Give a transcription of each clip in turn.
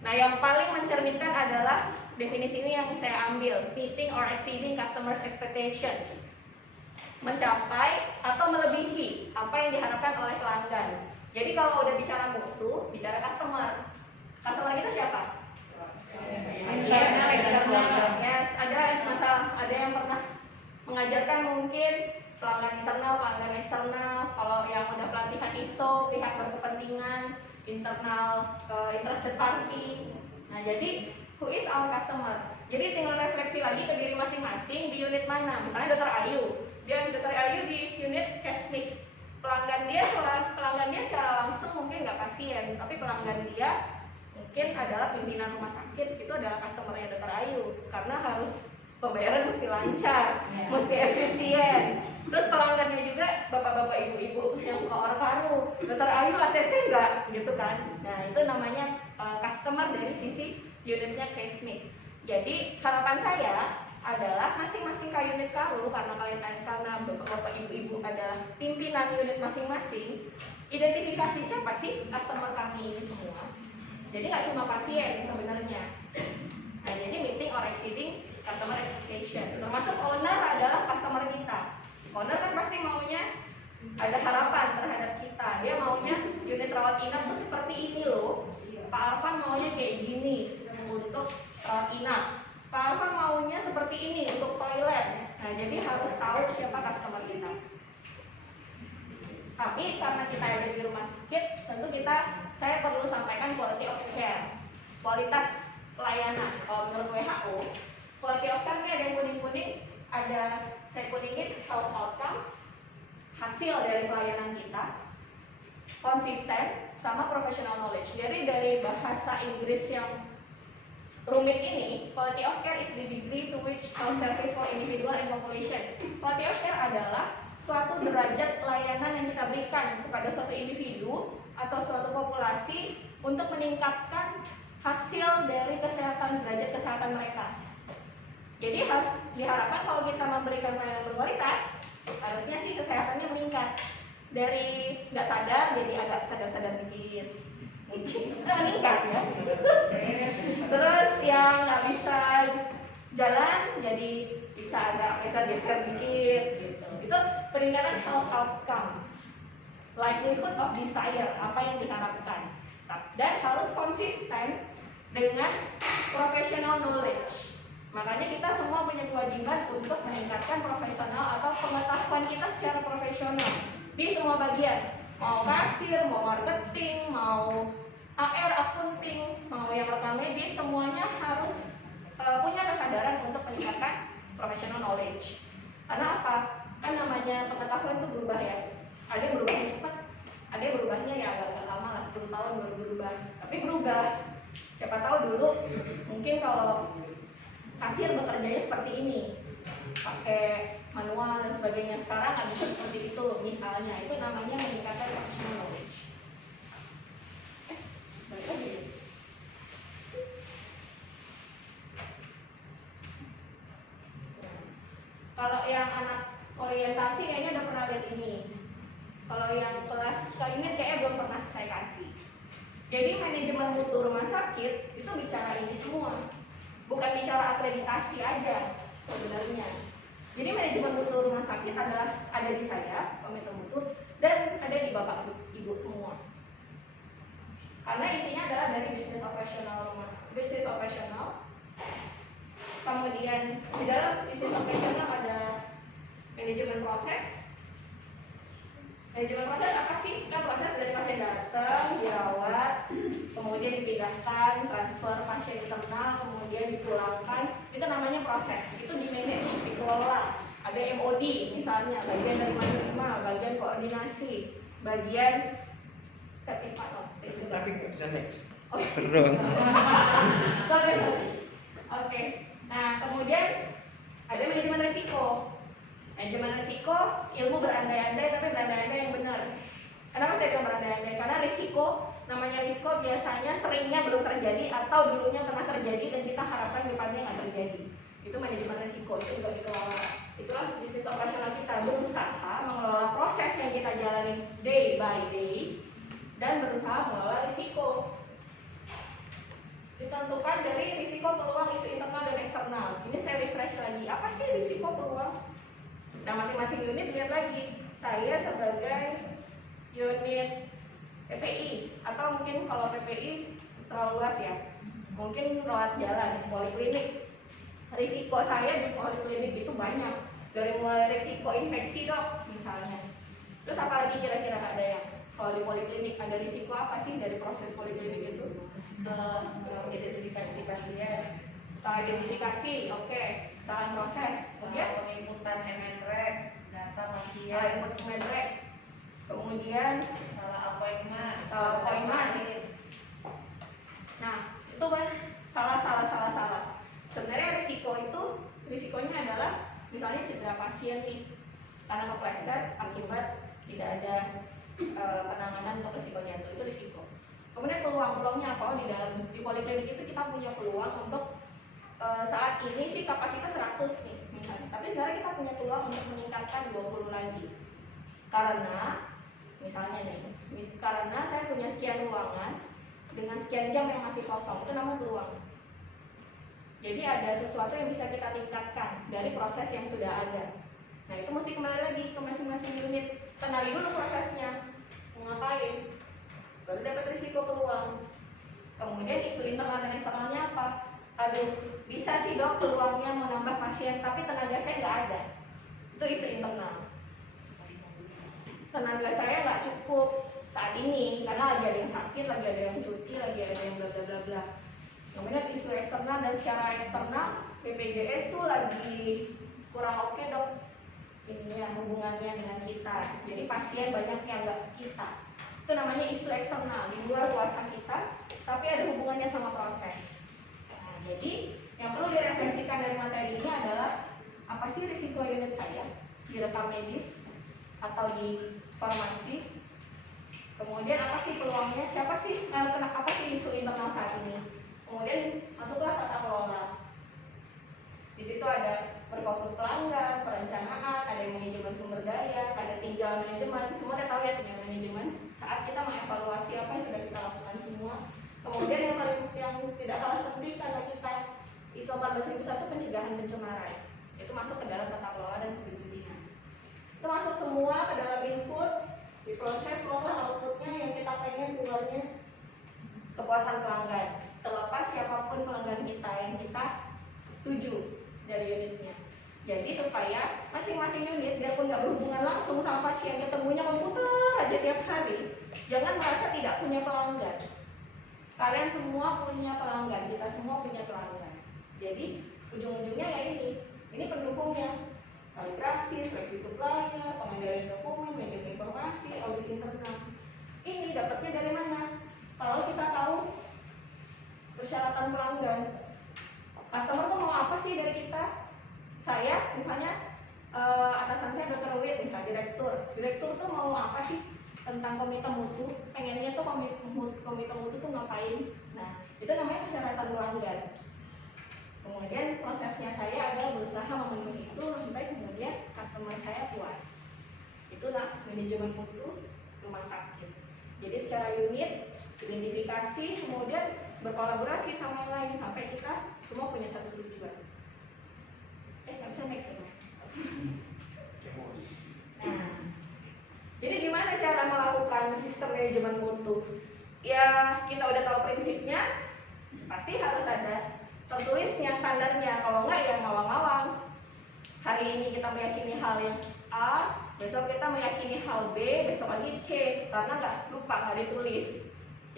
Nah, yang paling mencerminkan adalah definisi ini yang saya ambil, meeting or exceeding customers expectation. Mencapai atau melebihi apa yang diharapkan oleh pelanggan. Jadi kalau udah bicara mutu, bicara customer. Customer itu siapa? Internal, eksternal. Yes, ada yang pernah mengajarkan mungkin pelanggan internal, pelanggan eksternal. Kalau yang udah pelatihan ISO, pihak berkepentingan, internal, interested party. Nah, jadi who is our customer? Jadi tinggal refleksi lagi ke diri masing-masing di unit mana. Misalnya Dr. Ayu, Dr. Ayu di unit Casmix. Pelanggan dia secara langsung mungkin nggak pasien, tapi pelanggan dia mungkin adalah pimpinan rumah sakit. Itu adalah customernya Dr. Ayu, karena harus pembayaran mesti lancar, mesti efisien. Terus pelanggannya juga bapak-bapak ibu-ibu yang koor karu, Dr. Ayu ACC enggak, gitu kan. Nah, itu namanya customer dari sisi unitnya Casmix. Jadi harapan saya adalah masing-masing unit karu, karena bapak-bapak ibu-ibu adalah pimpinan unit masing-masing, identifikasi siapa sih customer kami ini semua. Jadi nggak cuma pasien sebenarnya. Nah, jadi meeting or exceeding customer expectation. Termasuk owner adalah customer kita. Owner kan pasti maunya ada harapan terhadap kita. Dia maunya unit rawat inap tuh seperti ini loh. Pak Arfan maunya kayak gini untuk rawat inap. Pak Arfan maunya seperti ini untuk toilet. Nah, jadi harus tahu siapa customer kita. Tapi karena kita ada di rumah sakit, tentu saya perlu sampaikan quality of care, kualitas pelayanan. Kalau menurut WHO, quality of care ini ada yang kuning-kuning, saya kuningin health outcomes, hasil dari pelayanan kita, konsisten, sama professional knowledge. Jadi dari bahasa Inggris yang rumit ini, quality of care is the degree to which health service for individual and population. Quality of care adalah suatu derajat layanan yang kita berikan kepada suatu individu atau suatu populasi untuk meningkatkan hasil dari derajat kesehatan mereka. Jadi diharapkan kalau kita memberikan pelayanan berkualitas, harusnya sih kesehatannya meningkat. Dari nggak sadar jadi agak sadar-sadar dikit. Meningkat ya. Terus yang nggak bisa jalan jadi bisa agak geser-geser dikit gitu. Itu peningkatan health outcomes, likelihood of desire, apa yang diharapkan, dan harus konsisten dengan professional knowledge. Makanya kita semua punya kewajiban untuk meningkatkan profesional atau pengetahuan kita secara profesional di semua bagian, mau kasir, mau marketing, mau AR, accounting, mau yang rekam medis, semuanya harus punya kesadaran untuk meningkatkan professional knowledge. Karena apa? Kan namanya pengetahuan itu berubah ya. Ada yang berubahnya cepat, ada yang berubahnya ya agak lama lah, 10 tahun baru berubah. Tapi berubah. Siapa tahu dulu mungkin kalau kasir bekerjanya seperti ini, pakai manual dan sebagainya, sekarang nggak bisa seperti itu. Misalnya, itu namanya meningkatkan professional knowledge. Balik lagi. Kalau yang anak orientasi kayaknya udah pernah lihat ini. Kalau yang kelas unit kayaknya belum pernah saya kasih. Jadi manajemen mutu rumah sakit itu bicara ini semua, bukan bicara akreditasi aja sebenarnya. Jadi manajemen mutu rumah sakit ada di saya, komite mutu, dan ada di bapak ibu semua. Karena intinya adalah dari bisnis operasional. Kemudian di dalam bisnis operasional ada manajemen proses. Manajemen proses apa sih? Kan proses dari pasien datang, dirawat, kemudian dipindahkan, transfer pasien internal, kemudian dipulangkan. Itu namanya proses. Itu di manage, dikelola. Ada MOD misalnya, bagian dari menerima, bagian koordinasi, bagian tapi nggak bisa next. Seru. Sorry. Oke. Nah, kemudian ada manajemen risiko. Manajemen risiko, ilmu berandai-andai, tapi berandai-andai yang benar. Kenapa saya bilang berandai-andai? Karena namanya risiko biasanya seringnya belum terjadi atau dulunya pernah terjadi dan kita harapkan depannya nggak terjadi. Itu manajemen risiko, itu juga dikelola. Itulah bisnis operasional kita, berusaha mengelola proses yang kita jalani day by day dan berusaha mengelola risiko. ditentukan dari risiko, peluang, isu internal dan eksternal. Ini saya refresh lagi. Apa sih risiko, peluang? Nah, masing-masing unit lihat lagi. Saya sebagai unit PPI, atau mungkin kalau PPI terlalu luas ya, mungkin rawat jalan, poliklinik. Risiko saya di poliklinik itu banyak, dari mulai risiko infeksi dok misalnya. Terus apa lagi kira-kira ada yang kalau di poliklinik ada risiko apa sih dari proses poliklinik itu? Identifikasi pasien, Salah identifikasi, oke. Salah proses, kemudian penginputan MNREG, data salah pasien, input metrek, kemudian salah appointment, salah appointment. Nah, itu kan salah. Sebenarnya risikonya adalah misalnya cedera pasien nih karena kepleset akibat tidak ada penanganan untuk risiko jantung, itu risiko. Kemudian peluangnya apa? Di poliklinik itu kita punya peluang untuk saat ini sih kapasitas 100 nih misalnya, tapi sekarang kita punya peluang untuk meningkatkan 20 lagi. Karena misalnya nih, karena saya punya sekian ruangan dengan sekian jam yang masih kosong, itu namanya peluang. Jadi ada sesuatu yang bisa kita tingkatkan dari proses yang sudah ada. Nah, itu mesti kembali lagi ke masing-masing unit. Kenali dulu prosesnya, mau ngapain, baru dapat risiko, peluang. Kemudian isu internal dan eksternalnya apa? Aduh, bisa sih dok peluangnya menambah pasien, tapi tenaga saya nggak ada. Itu isu internal. Tenaga saya nggak cukup saat ini karena lagi ada yang sakit, lagi ada yang cuti, lagi ada yang bla bla bla bla. Kemudian isu eksternal, dan secara eksternal BPJS tuh lagi kurang oke dok ininya hubungannya dengan kita. Jadi pasien banyak yang nggak kita. Itu namanya isu eksternal, di luar kuasa kita, tapi ada hubungannya sama proses. Nah, jadi yang perlu direfleksikan dari materi ini adalah apa sih risiko unit saya di rekam medis atau di farmasi. Kemudian apa sih peluangnya? Apa sih isu internal saat ini? Kemudian masuklah tata kelola. Di situ ada berfokus pelanggan, perencanaan, ada yang manajemen sumber daya, ada tinjauan manajemen. Semua kita tahu ya tinjauan manajemen. Saat kita mengevaluasi apa yang sudah kita lakukan semua. Kemudian yang tidak kalah penting karena kita ISO 14001 pencegahan pencemaran. Itu masuk ke dalam tata kelola dan kepentingan. Itu masuk semua ke dalam input, diproses, keluar outputnya yang kita pengen keluarnya kepuasan pelanggan. Terlepas siapapun pelanggan kita yang kita tuju dari unitnya. Jadi supaya masing-masing unit biarpun nggak berhubungan langsung sama pasien, ketemunya komputer aja tiap hari, jangan merasa tidak punya pelanggan. Kalian semua punya pelanggan, kita semua punya pelanggan. Jadi ujung-ujungnya ya ini pendukungnya. Kalibrasi, seleksi supplier, pengendalian dokumen, manajemen informasi, audit internal. Ini dapatnya dari mana? Kalau kita tahu persyaratan pelanggan, customer tuh mau apa sih dari kita? Saya misalnya atasan saya Dr. Wid, misalnya direktur tuh mau apa sih tentang komite mutu? Pengennya tuh komite mutu tuh ngapain? Nah, itu namanya persyaratan pelanggan. Kemudian prosesnya saya adalah berusaha memenuhi itu lebih baik kemudian customer saya puas. Itulah manajemen mutu rumah sakit. Jadi secara unit, identifikasi, kemudian berkolaborasi sama yang lain sampai kita semua punya satu tujuan. Nggak bisa next ya? Nah, jadi gimana cara melakukan sistem manajemen mutu? Ya kita udah tahu prinsipnya, pasti harus ada tertulisnya standarnya. Kalau enggak ya ngawang-ngawang. Hari ini kita meyakini hal yang A, besok kita meyakini hal B, besok lagi C, karena nggak ditulis.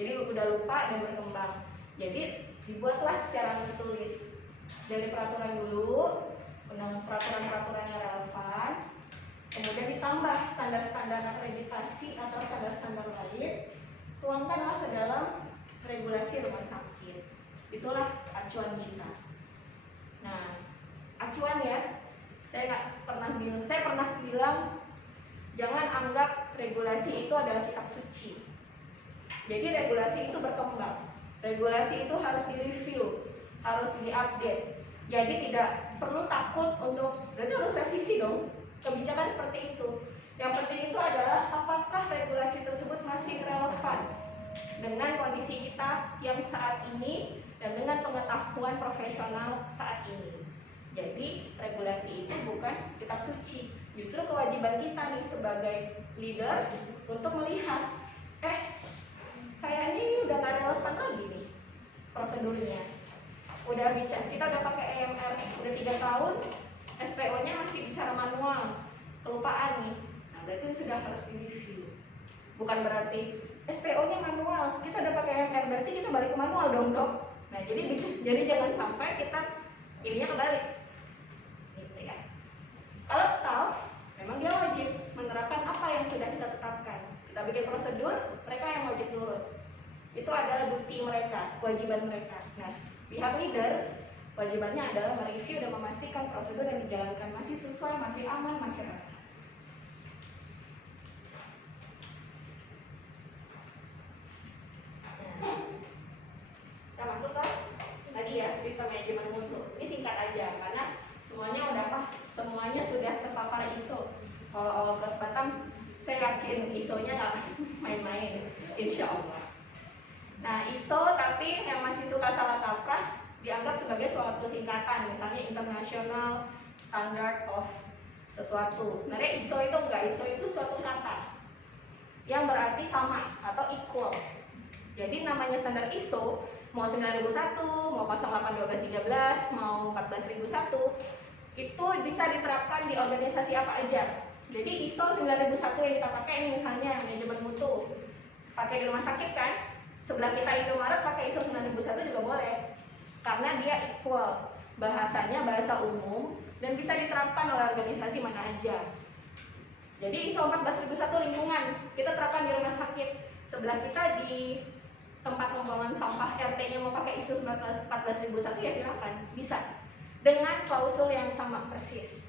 Jadi udah lupa dan berkembang. Jadi dibuatlah secara tertulis dari peraturan dulu, peraturan-peraturan yang relevan, kemudian ditambah standar-standar akreditasi atau standar-standar lain, tuangkanlah ke dalam regulasi rumah sakit. Itulah acuan kita. Nah, acuan ya, saya pernah bilang jangan anggap regulasi itu adalah kitab suci. Jadi regulasi itu berkembang, regulasi itu harus direview, harus diupdate. Jadi tidak perlu takut untuk, berarti harus revisi dong kebijakan seperti itu. Yang penting itu adalah apakah regulasi tersebut masih relevan dengan kondisi kita yang saat ini dan dengan pengetahuan profesional saat ini. Jadi regulasi itu bukan kitab suci. Justru kewajiban kita nih sebagai leaders untuk melihat, kayaknya ini udah gak relevan lagi nih prosedurnya. Udah bicara, kita udah pakai EMR udah 3 tahun, SPO-nya masih bicara manual, kelupaan nih. Nah, berarti sudah harus direview. Bukan berarti SPO-nya manual, kita udah pakai EMR, berarti kita balik ke manual dong, Dok. Nah, jadi jangan sampai kita ininya kebalik. Gitu ya. Kalau staff, memang dia wajib menerapkan apa yang sudah kita tetapkan. Kita bikin prosedur, mereka yang wajib nurut. Itu adalah duty mereka, kewajiban mereka. Nah, pihak leaders, kewajibannya adalah mereview dan memastikan prosedur yang dijalankan masih sesuai, masih aman, masih relevan. Kita masuk ke tadi ya, sistem manajemen mutu. Ini singkat aja karena semuanya sudah terpapar ISO. Kalau awal kelas Batam, saya yakin ISO-nya nggak main-main, insya Allah. Nah, ISO tapi yang masih suka salah kaprah dianggap sebagai suatu singkatan, misalnya International Standard of sesuatu. Sebenarnya ISO itu enggak, ISO itu suatu kata yang berarti sama atau equal. Jadi namanya standar ISO, mau 9001, mau 081213, mau 14001, itu bisa diterapkan di organisasi apa aja. Jadi ISO 9001 yang kita pakai ini misalnya manajemen mutu, pakai di rumah sakit kan, sebelah kita Indomaret pakai ISO 9001 juga boleh, karena dia equal, bahasanya bahasa umum dan bisa diterapkan oleh organisasi mana aja. Jadi ISO 14001 lingkungan, kita terapkan di rumah sakit, sebelah kita di tempat pembuangan sampah RT-nya mau pakai ISO 14001 ya silakan, bisa. Dengan klausul yang sama persis.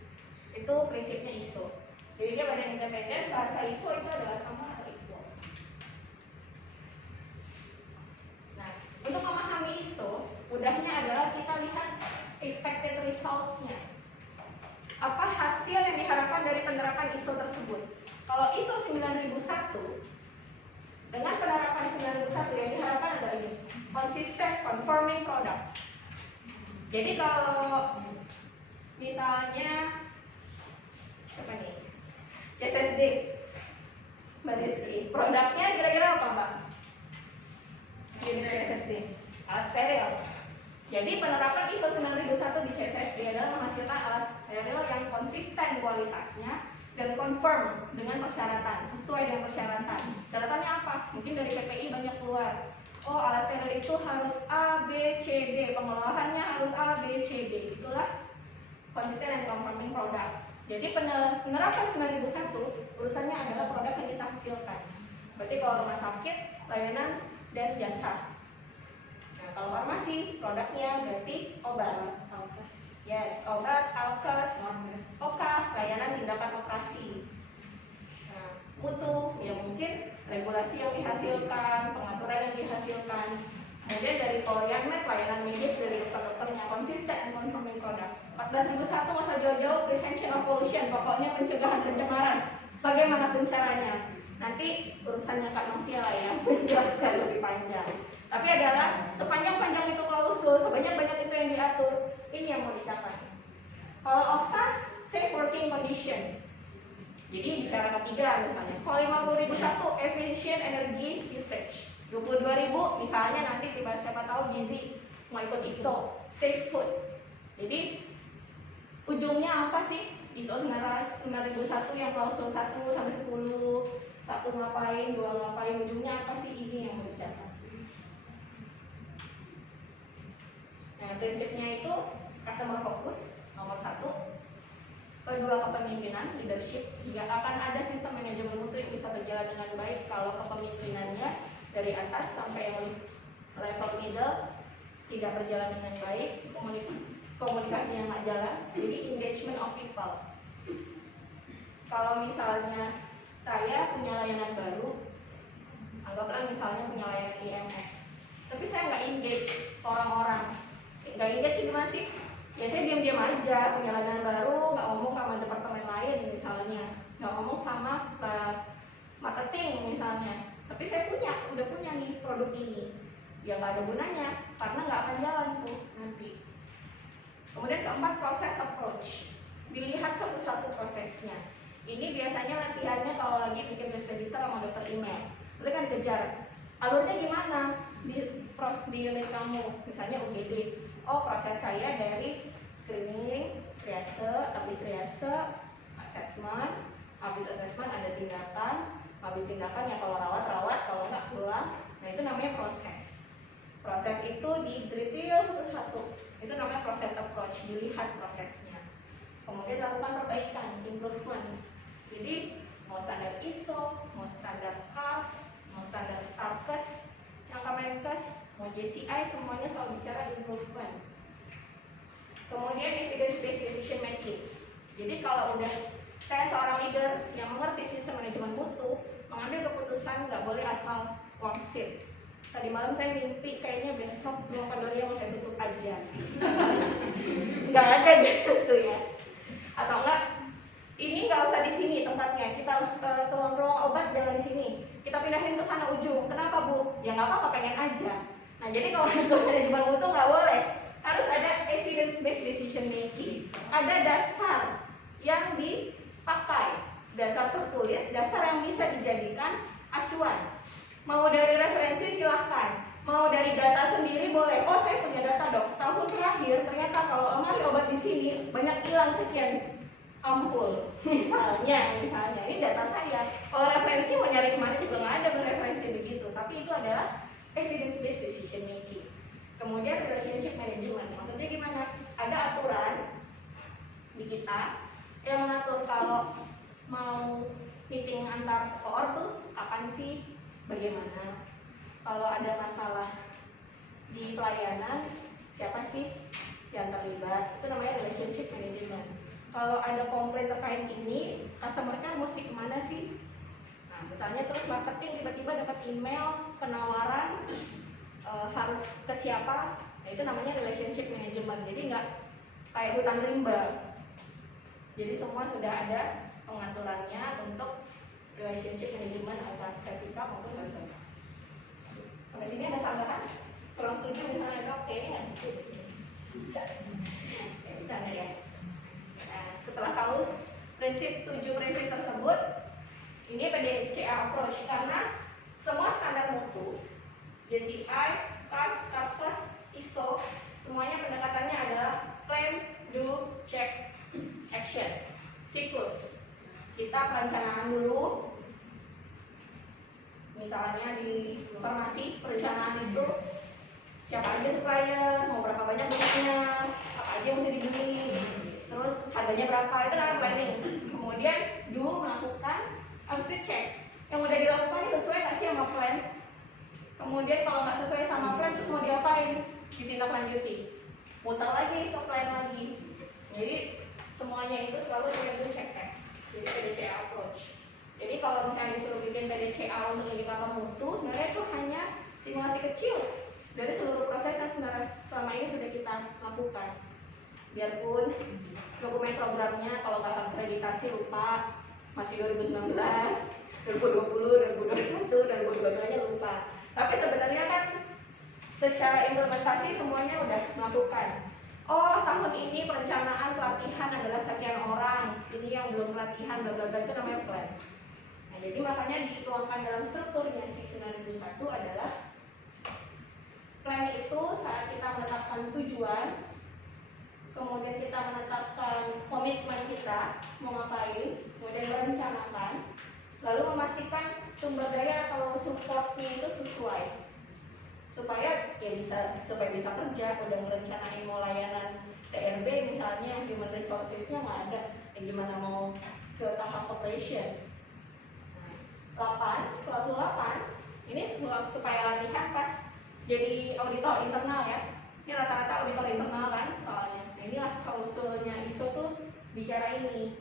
Itu prinsipnya ISO. Jadi dia badan independen, bahasa ISO itu adalah sama atau equal. Nah, untuk memahami ISO, mudahnya adalah kita lihat expected results-nya. Apa hasil yang diharapkan dari penerapan ISO tersebut? Kalau ISO 9001, dengan penerapan 9001 yang diharapkan adalah ini, consistent conforming products. Jadi kalau misalnya apa nih, CSSD, Mbak Rizky, produknya kira-kira apa, Mbak? Jadi CSSD, alat steril. Jadi penerapan ISO 9001 di CSSD adalah menghasilkan alat steril yang konsisten kualitasnya dan confirm dengan persyaratan, sesuai dengan persyaratan. Catatannya apa? Mungkin dari PPI banyak keluar. Oh, alat steril itu harus A, B, C, D, pengelolaannya harus A, B, C, D. Itulah konsisten dan confirming produk. Jadi penerapan 9001 urusannya adalah produk yang kita hasilkan. Berarti kalau rumah sakit, layanan dan jasa. Nah, kalau farmasi, produknya berarti obat. Yes, obat, alkes, oka, layanan tindakan operasi. Nah, mutu, ya mungkin regulasi yang dihasilkan, pengaturan yang dihasilkan. Kemudian dari Polianmed, layanan medis dari dokter-dokternya, konsisten dan conforming produk. 14001 nggak usah jauh-jauh, prevention of pollution, pokoknya pencegahan pencemaran. Bagaimana caranya? Nanti urusannya Kak Novia lah ya, menjelaskan lebih panjang. Tapi adalah sepanjang-panjang itu klausul, sebanyak-banyak itu yang diatur, ini yang mau dicapai. Kalau OFSAS, safe working condition. Jadi bicara ketiga misalnya, kalau 50.001 efficient energy usage, 22.000 misalnya nanti tiba siapa tahu gizi mau ikut ISO, safe food. Jadi ujungnya apa sih? ISO 9001 yang klausul 1 sampai 10, 1 ngapain, 2 ngapain, ujungnya apa sih, ini yang mau dicapai. Nah, prinsipnya itu customer focus nomor 1. Kedua, kepemimpinan, leadership. Tidak akan ada sistem manajemen mutu yang bisa berjalan dengan baik kalau kepemimpinannya dari atas sampai yang level middle tidak berjalan dengan baik, komunikasinya nggak jalan. Jadi engagement of people. Kalau misalnya saya punya layanan baru, anggaplah misalnya punya layanan IMS, tapi saya nggak engage orang-orang. Nggak engage gimana sih? Ya saya diam-diam aja, punya layanan baru, nggak ngomong sama departemen lain misalnya, nggak ngomong sama marketing misalnya, Tapi saya udah punya nih produk ini, ya nggak ada gunanya karena nggak akan jalan tuh nanti. Kemudian keempat, proses approach. Dilihat satu-satu prosesnya. Ini biasanya latihannya kalau lagi bikin register sama dokter email. Itu kan dikejar. Alurnya gimana di unit kamu? Misalnya UGD. Oh, proses saya dari screening, triase, habis triase, assessment, habis assessment ada tindakan, habis tindakan ya kalau rawat, kalau nggak pulang. Nah itu namanya proses. Proses itu di-detail satu-satu. Itu namanya proses approach, dilihat prosesnya. Kemudian lakukan perbaikan, improvement. Jadi mau standar ISO, mau standar CARS, mau standar STARKES, yang Kemenkes, mau JCI, semuanya selalu bicara improvement. Kemudian evidence-based decision making. Jadi kalau udah saya seorang leader yang mengerti sistem manajemen mutu, mengambil keputusan nggak boleh asal wangsit. Tadi malam saya mimpi kayaknya besok mau Pandoria mau saya tutup aja. Nggak ada gitu ya. Atau enggak, ini nggak usah di sini tempatnya, kita ke ruang obat jangan di sini, kita pindahin ke sana ujung. Kenapa Bu? Ya nggak apa-apa, pengen aja. Nah jadi kalau sistem manajemen mutu nggak boleh, harus ada evidence based decision making. Ada dasar yang dipakai, dasar tertulis, dasar yang bisa dijadikan acuan. Mau dari referensi silahkan, mau dari data sendiri boleh. Oh saya punya data dok, setahun terakhir ternyata kalau lemari obat di sini banyak hilang sekian ampul. Misalnya ini data saya. Kalau referensi mau nyari kemana juga nggak ada referensi begitu. Tapi itu adalah evidence based decision making. Kemudian relationship management, maksudnya gimana? Ada aturan di kita yang mengatur kalau mau meeting antar koor tuh kapan sih, bagaimana. Kalau ada masalah di pelayanan, siapa sih yang terlibat? Itu namanya relationship management. Kalau ada komplain terkait ini, customer-nya mesti kemana sih? Nah, misalnya terus marketing tiba-tiba dapat email penawaran harus ke siapa? Nah, itu namanya relationship management. Jadi nggak kayak hutang rimba. Jadi semua sudah ada pengaturannya untuk relationship management antara vertikal maupun horizontal. Sampai sini ada tambahan? Kurang setuju misalnya oke ini nggak setuju. Ya, bercanda ya. Nah, setelah tahu prinsip 7 prinsip tersebut, ini PDCA approach karena semua standar mutu, JCI, CARS, STARKES, ISO, semuanya pendekatannya adalah plan, do, check, action, siklus. Kita perencanaan dulu, misalnya di farmasi perencanaan itu siapa aja supplier, mau berapa banyak belinya, apa aja yang mesti dibeli, terus harganya berapa, itu namanya planning. Kemudian do, melakukan, habis itu check yang udah dilakukan ini sesuai nggak sih sama plan. Kemudian kalau nggak sesuai sama plan terus mau diapain, ditindaklanjuti, muter lagi ke plan lagi. Jadi semuanya itu selalu do, check, act. Jadi PDCA approach. Jadi kalau misalnya disuruh bikin PDCA untuk indikator mutu, sebenarnya itu hanya simulasi kecil dari seluruh proses yang sebenarnya selama ini sudah kita lakukan. Biarpun dokumen programnya kalau nggak akreditasi lupa, masih 2019, 2020, 2021, 2022-nya lupa. Tapi sebenarnya kan secara implementasi semuanya udah melakukan. Oh, tahun ini perencanaan pelatihan adalah sekian orang, ini yang belum pelatihan, bla bla bla, itu namanya plan. Nah, jadi makanya dituangkan dalam strukturnya 69001 adalah plan itu saat kita menetapkan tujuan, kemudian kita menetapkan komitmen kita mau ngapain, kemudian merencanakan, lalu memastikan sumber daya atau supportnya itu sesuai supaya bisa kerja. Udah merencanain mau layanan TRB misalnya, human resources-nya nggak ada, gimana mau ke tahap operation. 8, klausul 8 ini supaya latihan pas jadi auditor internal ya. Ini rata-rata auditor internal kan soalnya. Nah, inilah klausulnya ISO tuh bicara ini.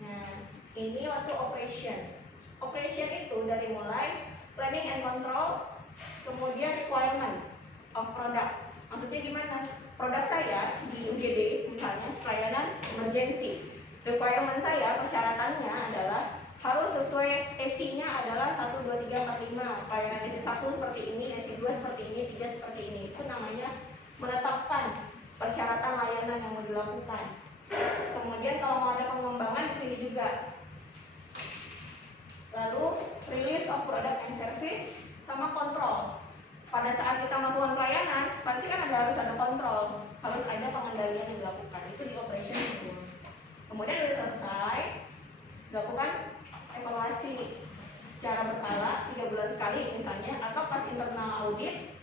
Nah, ini waktu operation. Operation itu dari mulai planning and control, kemudian requirement of product. Maksudnya gimana? Produk saya di UGD misalnya pelayanan emergency. Requirement saya, persyaratannya adalah harus sesuai ESI-nya adalah 1, 2, 3, 4, 5. Pelayanan ESI 1 seperti ini, ESI 2 seperti ini, 3 seperti ini. Itu namanya menetapkan persyaratan layanan yang mau dilakukan. Kemudian kalau mau ada pengembangan di sini juga. Lalu release of product and service sama kontrol. Pada saat kita melakukan pelayanan, pasti kan harus ada kontrol, harus ada pengendalian yang dilakukan. Itu di operation itu. Kemudian sudah selesai, dilakukan evaluasi secara berkala 3 bulan sekali misalnya, atau pas internal audit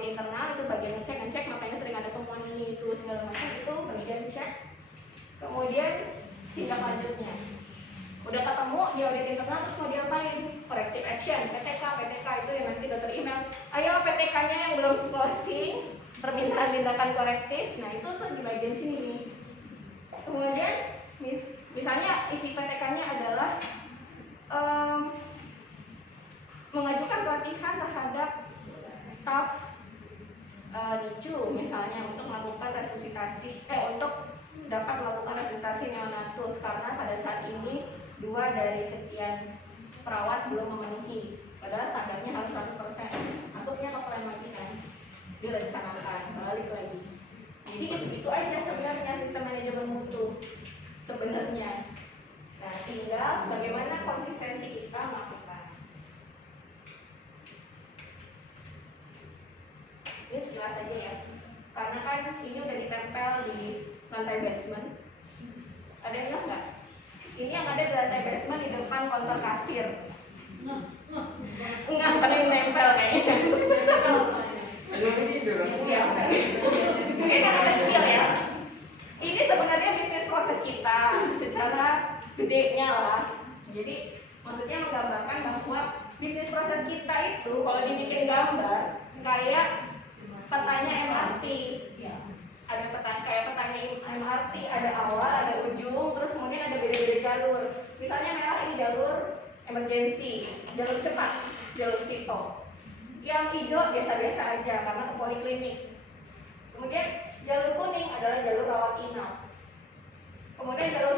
internal itu bagian ngecek, makanya sering ada temuan ini itu segala macam, itu bagian cek. Kemudian tindak lanjutnya udah ketemu di audit internal, terus mau diapain? Corrective action, PTK itu yang nanti dokter email, ayo PTK-nya yang belum closing, permintaan tindakan korektif. Nah itu tuh di bagian sini nih. Kemudian misalnya isi PTK-nya adalah mengajukan pelatihan terhadap staf NICU misalnya untuk melakukan resusitasi, untuk dapat melakukan resusitasi neonatus karena pada saat ini 2 dari sekian perawat belum memenuhi, padahal standarnya harus 100%. Masuknya ke plan lagi kan, direncanakan, balik lagi. Jadi itu aja sebenarnya sistem manajemen mutu sebenarnya. Nah tinggal bagaimana konsistensi kita melakukan. Ini sekilas saja ya, karena kan ini udah ditempel di lantai basement. Ada yang nggak? Ini yang ada di lantai basement di depan counter kasir. Enggak, pada yang nempel kayaknya. Iya. Ini karena kecil ya. Ini sebenarnya bisnis proses kita secara gedenya lah. Jadi maksudnya menggambarkan bahwa bisnis proses kita itu kalau dibikin gambar kayak petanya MRT. Ada kayak petanya MRT, ada awal, ada ujung, terus kemudian ada beda-beda jalur. Misalnya merah ini jalur emergency, jalur cepat, jalur sito. Yang hijau biasa-biasa aja karena ke poliklinik. Kemudian jalur kuning adalah jalur rawat inap. Kemudian jalur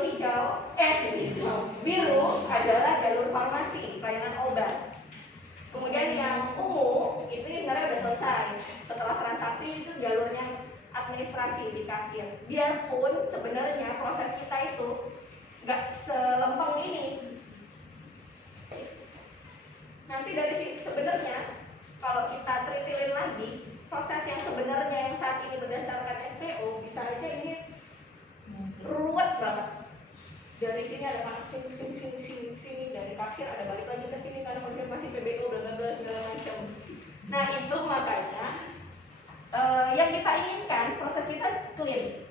biru adalah jalur farmasi, pelayanan obat. Kemudian yang ungu itu sebenarnya udah selesai. Setelah transaksi itu jalurnya administrasi si kasir. Biarpun sebenarnya proses kita itu nggak selempeng ini. Nanti dari sini sebenarnya kalau kita tritilin lagi proses yang sebenarnya yang saat ini berdasarkan SPO bisa aja ini ruwet banget. Dari sini ada anak sini, dari kasir ada balik lagi ke sini karena konfirmasi PBO bla segala macam. Nah itu makanya yang kita inginkan proses kita clean.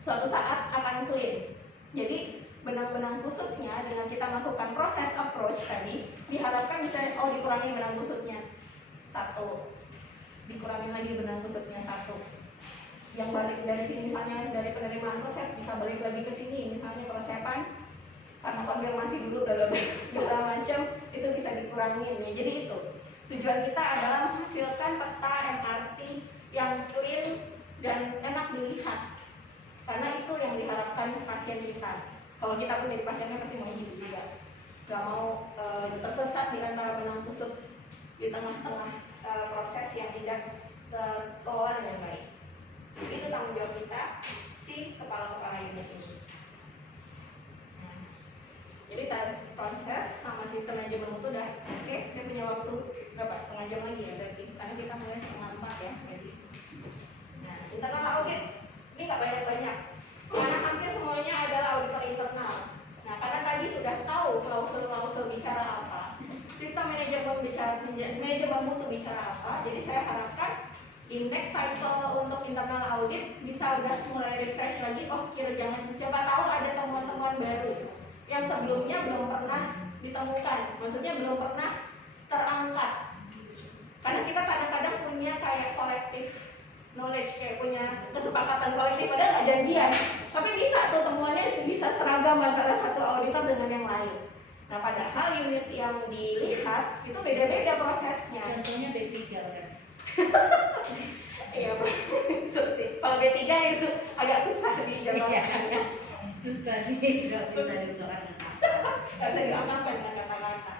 Suatu saat akan clean. Jadi benang-benang kusutnya dengan kita melakukan proses approach tadi diharapkan bisa dikurangi benang kusutnya 1, dikurangi lagi benang kusutnya 1. Yang balik dari sini misalnya dari penerimaan resep bisa balik lagi ke sini misalnya peresepan karena konfirmasi dulu segala macam itu bisa dikurangi ya. Jadi itu tujuan kita adalah menghasilkan peta MRT yang clean dan enak dilihat karena itu yang diharapkan pasien kita. Kalau kita pun jadi pasiennya pasti mau hidup juga, gak mau tersesat di antara benang kusut di tengah-tengah proses yang tidak terkelola dengan baik. Itu tanggung jawab kita si kepala-kepala unit ini. Nah, jadi proses sama sistem manajemen mutu udah oke. Saya punya waktu berapa? Setengah jam lagi ya berarti, karena kita mulai 3:30 ya. Jadi, nah internal audit ini nggak banyak-banyak, karena hampir semuanya adalah auditor internal. Nah karena tadi sudah tahu klausul-klausul bicara apa, sistem manajemen mutu bicara apa, jadi saya harapkan di next cycle untuk internal audit bisa udah mulai refresh lagi. Oh kira jangan, siapa tahu ada temuan-temuan baru yang sebelumnya belum pernah ditemukan, maksudnya belum pernah terangkat. Karena kita kadang-kadang punya kayak collective knowledge, kayak punya kesepakatan kolektif padahal nggak janjian, tapi bisa tuh temuannya bisa seragam antara satu auditor dengan yang lain. Nah padahal unit yang dilihat itu beda-beda prosesnya. Contohnya B3 kan? Iya, kalau B3 itu agak susah dijalankan. Susah sih, nggak bisa diutuhkan. nggak bisa diungkapkan dengan kata-kata.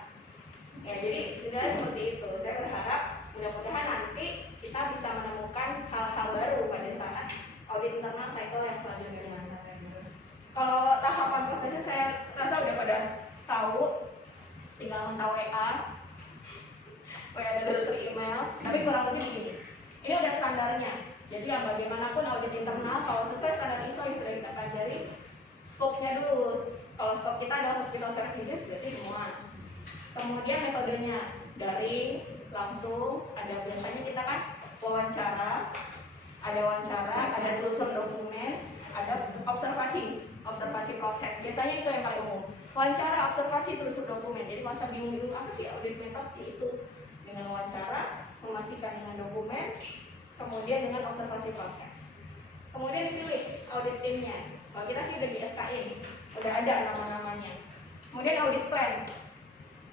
Ya, jadi sebenarnya seperti itu. Saya berharap mudah-mudahan nanti kita bisa menemukan hal-hal baru pada saat audit internal cycle yang selanjutnya di masa depan. Kalau tahapan prosesnya saya rasa udah pada tahu, tinggal minta WA dan tutur email, tapi kurang lebih begini. Ini udah standarnya. Jadi yang bagaimanapun audit internal, kalau sesuai standar ISO yang sudah kita pelajari, scope-nya dulu. Kalau scope kita adalah hospital services, berarti semua. Kemudian metodenya daring, langsung, ada biasanya kita kan wawancara, ada telusur dokumen, ada observasi proses. Biasanya itu yang paling umum. Wawancara, observasi, telusur dokumen. Jadi masa bingung-bingung apa sih audit method itu? Dengan wawancara, memastikan dengan dokumen, kemudian dengan observasi proses. Kemudian dipilih audit timnya. Kalau kita sih udah di SKI, udah ada nama-namanya. Kemudian audit plan.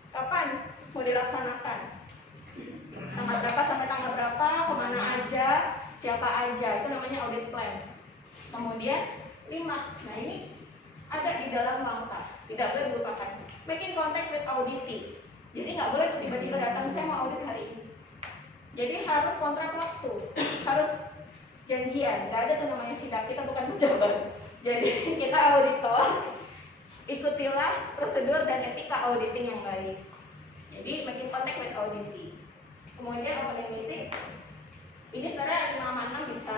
Kapan mau dilaksanakan? Tanggal berapa sampai tanggal berapa, kemana aja, siapa aja, itu namanya audit plan. Kemudian 5, nah ini ada di dalam langkah, tidak boleh dilupakan. Making contact with auditee. Jadi nggak boleh tiba-tiba datang, saya mau audit hari ini. Jadi harus kontrak waktu, harus janjian. Nggak ada tuh namanya sidang, kita bukan pejabat. Jadi kita auditor, ikutilah prosedur dan etika auditing yang baik. Jadi making contact with auditee. Kemudian opening meeting. Ini sebenarnya 5 bisa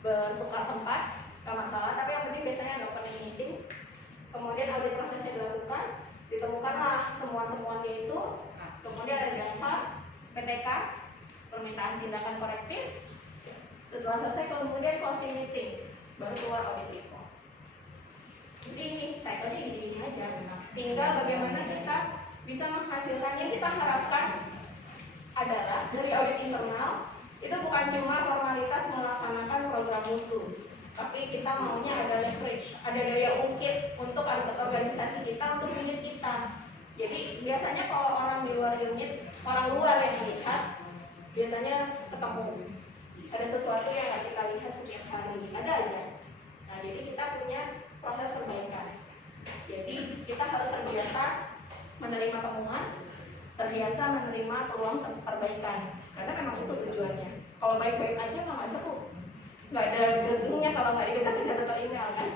bertukar tempat, nggak masalah. Tapi yang penting biasanya ada opening meeting. Kemudian audit prosesnya dilakukan, ditemukanlah temuan-temuannya itu. Kemudian ada data, PTK, permintaan tindakan korektif. Setelah selesai kemudian closing meeting, baru keluar audit report. Jadi ini cycle-nya gini-gini aja. Tinggal bagaimana kita bisa menghasilkan. Yang kita harapkan adalah dari audit internal itu bukan cuma formalitas melaksanakan program mutu, tapi kita maunya ada leverage, ada daya ungkit untuk organisasi kita, untuk unit kita. Jadi biasanya kalau orang di luar unit, orang luar yang melihat, biasanya ketemu ada sesuatu yang nggak kita lihat setiap hari, ada aja. Nah, jadi kita punya proses perbaikan. Jadi kita harus terbiasa menerima temuan, terbiasa menerima peluang perbaikan. Karena memang itu tujuannya. Kalau baik-baik aja nggak seru, nggak ada beruntungnya kalau nggak dikejar-kejar atau email kan?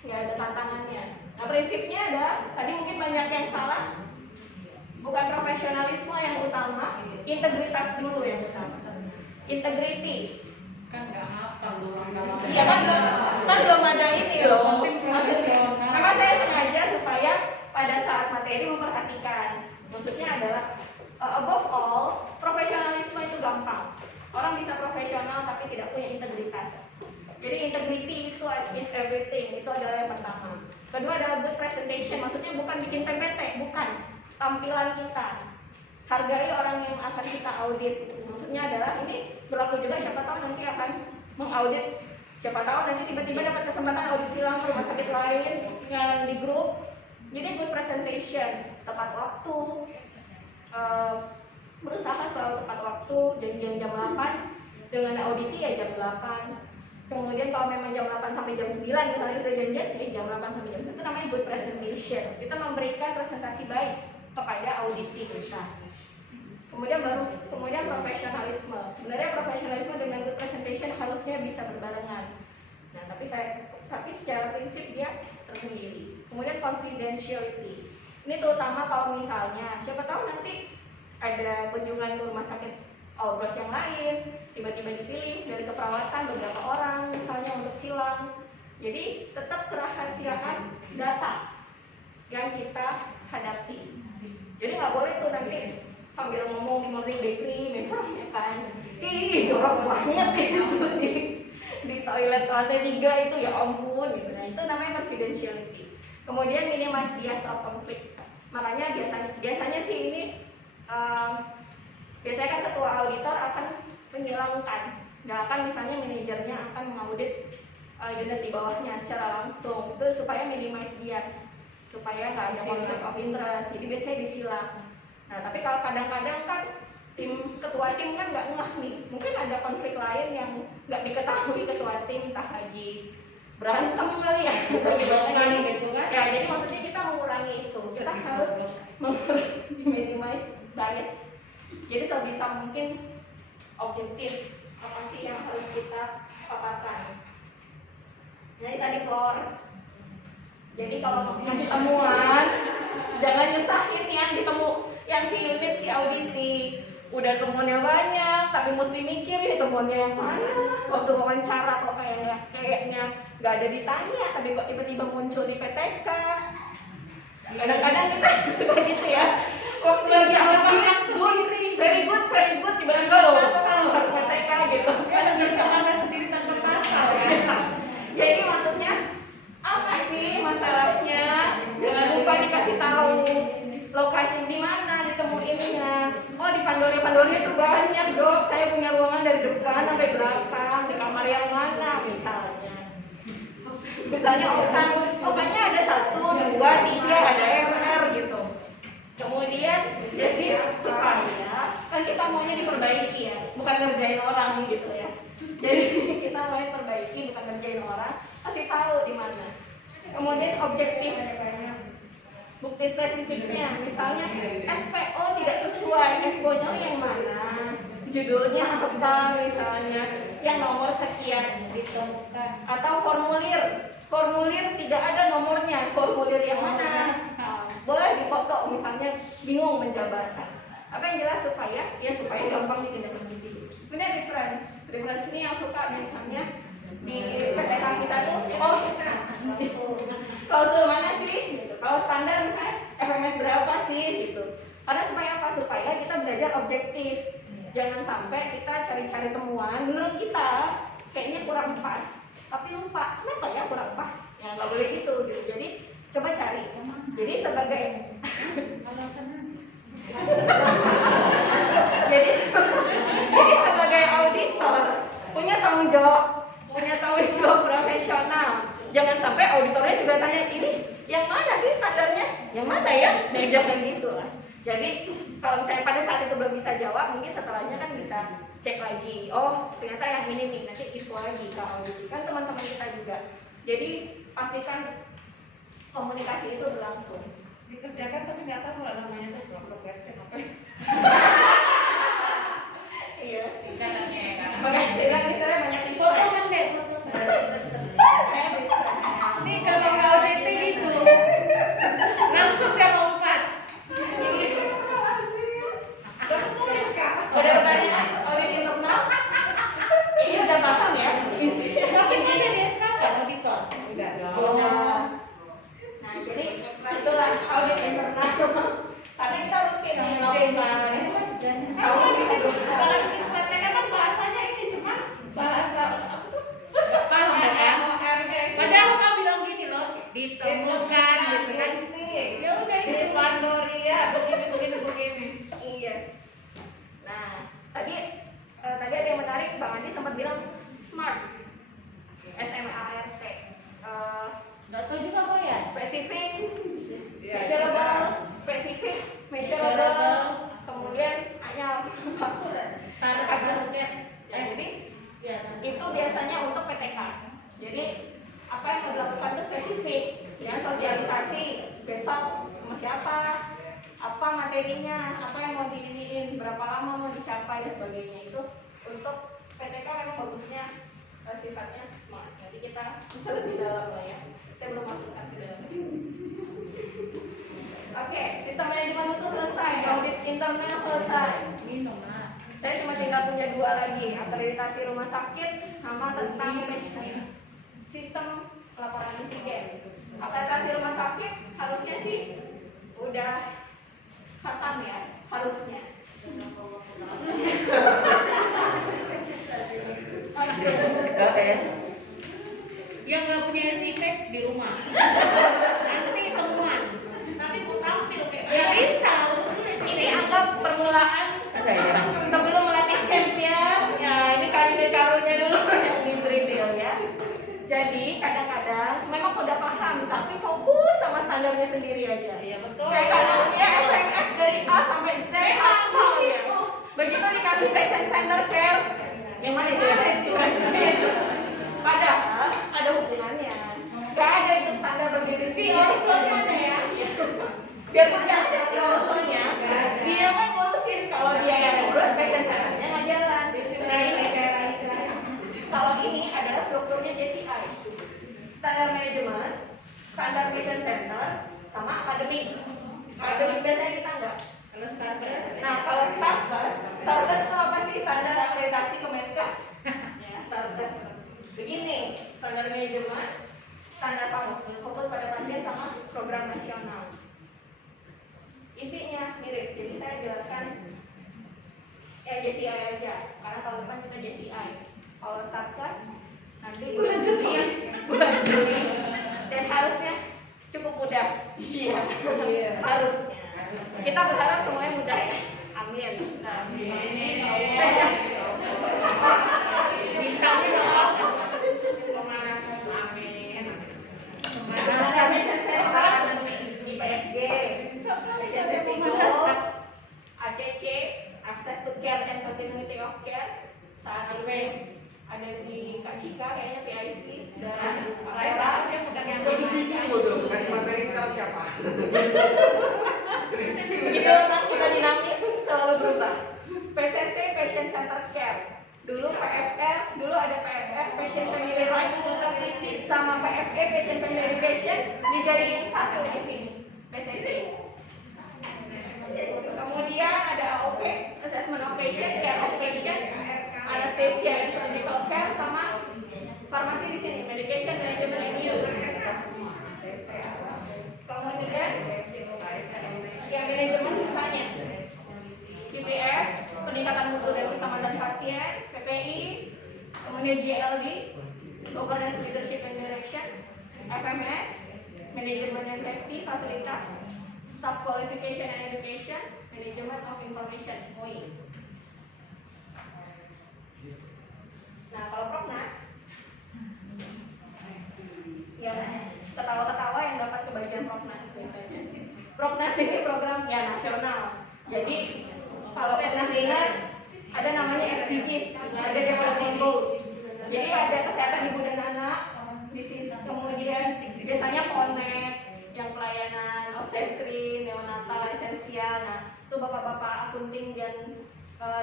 nggak ada tantangannya. Nah, prinsipnya ada. Tadi mungkin banyak yang salah. Bukan profesionalisme yang utama, integritas dulu yang utama. Integrity. Kan nggak hafal doang dalam. Iya kan belum ada ini loh. Maksudnya, memang saya sengaja supaya pada saat materi memperhatikan. Maksudnya adalah above all, profesionalisme itu gampang. Orang bisa profesional tapi tidak punya integritas. Jadi integrity itu is everything. Itu adalah yang pertama. Kedua adalah good presentation. Maksudnya bukan bikin PPT, bukan. Tampilan kita. Hargai orang yang akan kita audit. Maksudnya adalah ini berlaku juga, siapa tahu nanti akan mengaudit. Siapa tahu nanti tiba-tiba dapat kesempatan audit silang ke rumah sakit lain yang di grup. Jadi good presentation, tepat waktu, berusaha selalu tepat waktu, janjian jam 8, dengan auditi ya jam 8. Kemudian kalau memang jam 8 sampai jam 9 misalnya kita janjian, jam 8 sampai jam 9 itu namanya good presentation. Kita memberikan presentasi baik kepada auditi kita. Kemudian profesionalisme. Sebenarnya profesionalisme dengan good presentation harusnya bisa berbarengan. Nah, tapi secara prinsip dia tersendiri. Kemudian confidentiality. Ini terutama kalau misalnya siapa tahu nanti ada kunjungan ke rumah sakit outbreak yang lain, tiba-tiba dipilih dari keperawatan beberapa orang misalnya untuk silang. Jadi tetap kerahasiaan data yang kita hadapi. Jadi nggak boleh tuh nanti sambil ngomong di morning bakery misalnya kan, ih jorok banget itu di toilet lantai 3 itu, ya ampun gitu. Nah, itu namanya confidentiality. Kemudian minimize bias of conflict. Makanya biasanya sih ini biasanya kan ketua auditor akan menghilangkan, nggak akan misalnya manajernya akan mengaudit unit di bawahnya secara langsung, itu supaya minimize bias, supaya nggak ada conflict of interest. Jadi biasanya disilang. Nah, tapi kalau kadang-kadang kan ketua tim kan nggak ngeh nih, mungkin ada konflik lain yang nggak diketahui ketua tim, entah lagi berantem kali ya, Bukan gitu kan? ya. Jadi maksudnya kita mengurangi itu, kita harus minimize bias. Jadi sebisa mungkin objektif apa sih yang harus kita paparkan. Jadi tadi floor. Jadi kalau mau ngasih temuan, jangan nyusahin yang si unit si auditi. Udah temuannya banyak, tapi mesti mikir ya temuannya yang mana. Waktu wawancara kok kayaknya nggak ada ditanya, tapi kok tiba-tiba muncul di PTK. Kadang-kadang kita suka gitu ya. Waktu lagi audit, very good, tiba-tiba loh PTK gitu. Dia udah bisa makan sendiri tanpa pasal ya. Jadi maksudnya apa sih masalahnya? Jangan lupa dikasih tahu lokasi di mana ditemuinnya. Oh di Pandori itu banyak dok. Saya punya ruangan dari depan sampai belakang. Di kamar yang mana misalnya? Misalnya obatnya ada 1, 2, 3, ada RR gitu. Kemudian jadi supaya kan kita maunya diperbaiki ya, bukan ngerjain orang gitu ya. Jadi kita mau perbaiki bukan ngerjain orang, kasih tahu di mana. Kemudian objektif, bukti spesifiknya, misalnya SPO tidak sesuai, SPO-nya yang mana, judulnya apa misalnya, yang nomor sekian Ditemukan. atau formulir tidak ada nomornya, formulir yang mana, boleh difoto misalnya bingung menjabarkan. Apa yang jelas supaya gampang ditindaklanjuti. Kemudian reference ini yang suka misalnya di PTK kita tuh, klausul mana sih? Gitu. Kalau standar misalnya FMS berapa sih? Gitu. Karena supaya apa? Supaya kita belajar objektif. Jangan sampai kita cari-cari temuan, menurut kita kayaknya kurang pas, tapi lupa kenapa ya kurang pas? Ya nggak boleh gitu. Jadi coba cari. Jadi sebagai jadi sebagai auditor punya tanggung jawab profesional. Jangan sampai auditornya juga tanya ini yang mana sih standarnya, yang mana ya, jangan gitu lah. Jadi kalau misalnya pada saat itu belum bisa jawab, mungkin setelahnya kan bisa cek lagi. Oh ternyata yang ini nih, nanti itu lagi ke audit kan teman-teman kita juga. Jadi pastikan komunikasi itu berlangsung. Dikerjakan tapi nggak tahu kalau namanya tuh progresnya apa. Iya. Singkatannya ya kan. Makanya saya bilang ini sebenarnya banyak info. Foto kan deh, foto. Nih kalau nggak OJT gitu, langsung dia lompat. Udah pertanyaan audit internal? Ini udah paham ya? Tapi kan ada di SK nggak auditor? Udah dong. Nah jadi itulah audit internal. Karena kita rutin melakukan. Kalau di PTK kan bahasanya ini cuma bahasa apa tuh? Nggak paham ya kan? Padahal kau bilang gini loh, ditemukan gitu kan? Ya udah itu Pandori ya, begini. Yes. Nah tadi ada yang menarik, Bang Andi sempat bilang SMART, SMART. Nggak tahu juga kok ya? Spesifik, measurable, kemudian hanya Target. jadi Ya, itu biasanya untuk PTK. Jadi apa yang mau dilakukan itu spesifik, ya sosialisasi besok sama siapa, apa materinya, apa yang mau diiniin, berapa lama mau dicapai dan sebagainya. Itu untuk PTK memang bagusnya sifatnya smart. Jadi kita bisa lebih dalam lah ya. Saya belum masukkan ke dalam sini. Oke, sistem manajemen mutu selesai, audit internal selesai. minum lah. Saya cuma tinggal punya 2 lagi, akreditasi rumah sakit sama tentang sistem pelaporan insiden. Akreditasi rumah sakit harusnya sih udah khatam ya, harusnya. Yang nggak punya SIP di rumah. Nanti temuan. Tapi mau tampil kayak nggak bisa, harus tulis. Ini anggap permulaan sebelum melatih champion. Ya ini kali karunya dulu yang di reveal ya. Jadi kadang-kadang memang udah paham, tapi fokus sama standarnya sendiri aja. Iya betul. Kayak kadangnya FMS dari A sampai Z hafal ya. Begitu dikasih patient center care, yang mana itu? Padahal ada gabungannya. Gak ada itu standar berdiri Si Orsonya ada ya. Biar mudah si Orsonya, dia kan ngurusin. Kalau dia yang ngurus, passion centernya nggak jalan. Nah ini kalau ini adalah strukturnya JCI, standar manajemen, standar mission center, sama akademik. Akademik biasanya kita enggak. Kalau Stardust. Nah kalau Stardust itu apa sih? Standar akreditasi Kemenkes. Ya Stardust. Begini, standar manajemen, standar fokus pada pasien sama program nasional. Isinya mirip, jadi saya jelaskan yang JCI aja, karena tahun depan kita JCI. Kalau Stardust nanti bulan Juli dan harusnya cukup mudah. Iya, harusnya. Kita berharap semuanya mudah ya. Amin. Bintangnya dong. Pemanasan, amin. Pemanasan Mission Center, IPSG, Mission Center, ACC, Access to Care and Continuity of Care. Saat ini ada di Kak Cika kayaknya PIC dan Pak Lela. Itu bingung tuh, kasih materi sekarang siapa? Begitu kan kita dinamis selalu berubah. PCC Patient Center Care. Dulu PFR, dulu ada PFR Patient Family Rights sama PFE Patient Family Education dijadiin satu di sini. PCC. Kemudian ada AOP, Assessment of Patient, Care of Patient, Anesthesia and Surgical Care sama farmasi di sini, Medication Management and Use. Kemudian yang manajemen sisanya DPS, peningkatan mutu dan keselamatan pasien, PPI, kemudian GLD, Governance Leadership and Direction, FMS, Management and Safety, Fasilitas, Staff Qualification and Education, Management of Information, MOI. Nah kalau Proknas, ya ketawa-ketawa yang dapat kebagian Proknas biasanya. Proknas ini program ya nasional. Jadi kalau pernah dengar ada namanya SDGs, ada Development Goals. Jadi ada kesehatan ibu dan anak di sini. Kemudian biasanya PONET yang pelayanan obstetri, neonatal, esensial. Nah itu bapak-bapak akunting dan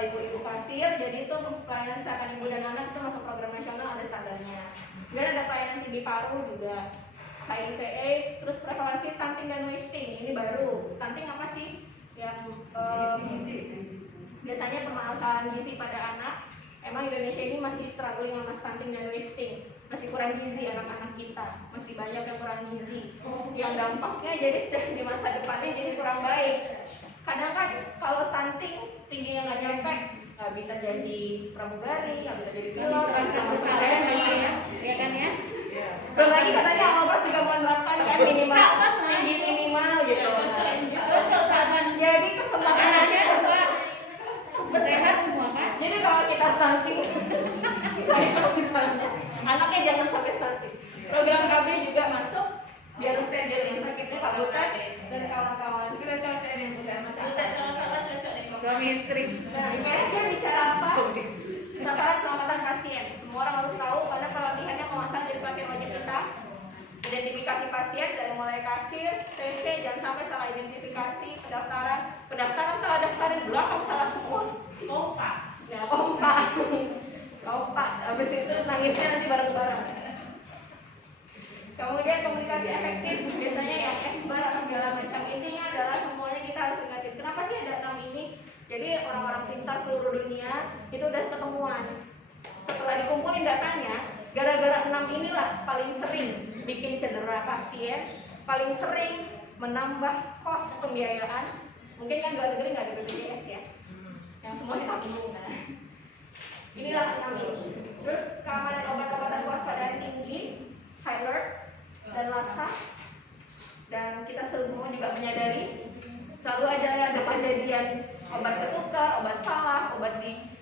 ibu-ibu kasir. Jadi itu untuk pelayanan kesehatan ibu dan anak itu masuk program nasional, ada standarnya. Kemudian ada pelayanan TB paru juga, HIV/AIDS, terus prevalensi stunting dan wasting. Ini baru. Stunting apa sih? Yang biasanya permasalahan gizi pada anak. Emang Indonesia ini masih struggling sama stunting dan wasting, masih kurang gizi anak-anak kita, masih banyak yang kurang gizi, yang dampaknya jadi di masa depannya jadi kurang baik. Kadang kan kalau stunting tingginya nggak nyampe, nggak bisa jadi pramugari, nggak bisa jadi pilot, nggak bisa masuk TNI, ya kan ya? belum lagi katanya Almos juga mau menerapkan kan minimal tinggi minimal gitu. Cocok sama Jadi kesempatan anaknya juga sehat semua kan? jadi kalau kita stunting, saya kalau misalnya anaknya jangan sampai stunting. Program KB juga masuk biar yang sakitnya Kak Butet dan kawan-kawan. Kita cocok nih bukan masalah. Butet sama cocok nih. Suami istri. Nah, IPSG bicara apa? Sasaran keselamatan pasien. Semua orang harus tahu karena pelatihannya memasang jadi pelatihan wajib kita. Identifikasi pasien dari mulai kasir, TC, jangan sampai salah identifikasi, pendaftaran salah daftarin, belakang salah semua. Kompak. Ya kompak. Kompak. Habis itu nangisnya nanti bareng-bareng. Kemudian komunikasi efektif, biasanya yang X-bar atau segala macam. Intinya adalah semuanya kita harus ingatin. Kenapa sih ada 6 ini? Jadi orang-orang pintar seluruh dunia itu udah ketemuan. Setelah dikumpulin datanya, gara-gara 6 inilah paling sering bikin cedera pasien, paling sering menambah kos pembiayaan. Mungkin kan luar negeri nggak ada BPJS ya, yang semua ditanggung. Nah, inilah 6 ini. Terus keamanan obat-obatan kewaspadaan tinggi, high alert dan LASA. Dan kita semua juga menyadari selalu ada kejadian obat ketukar, obat salah,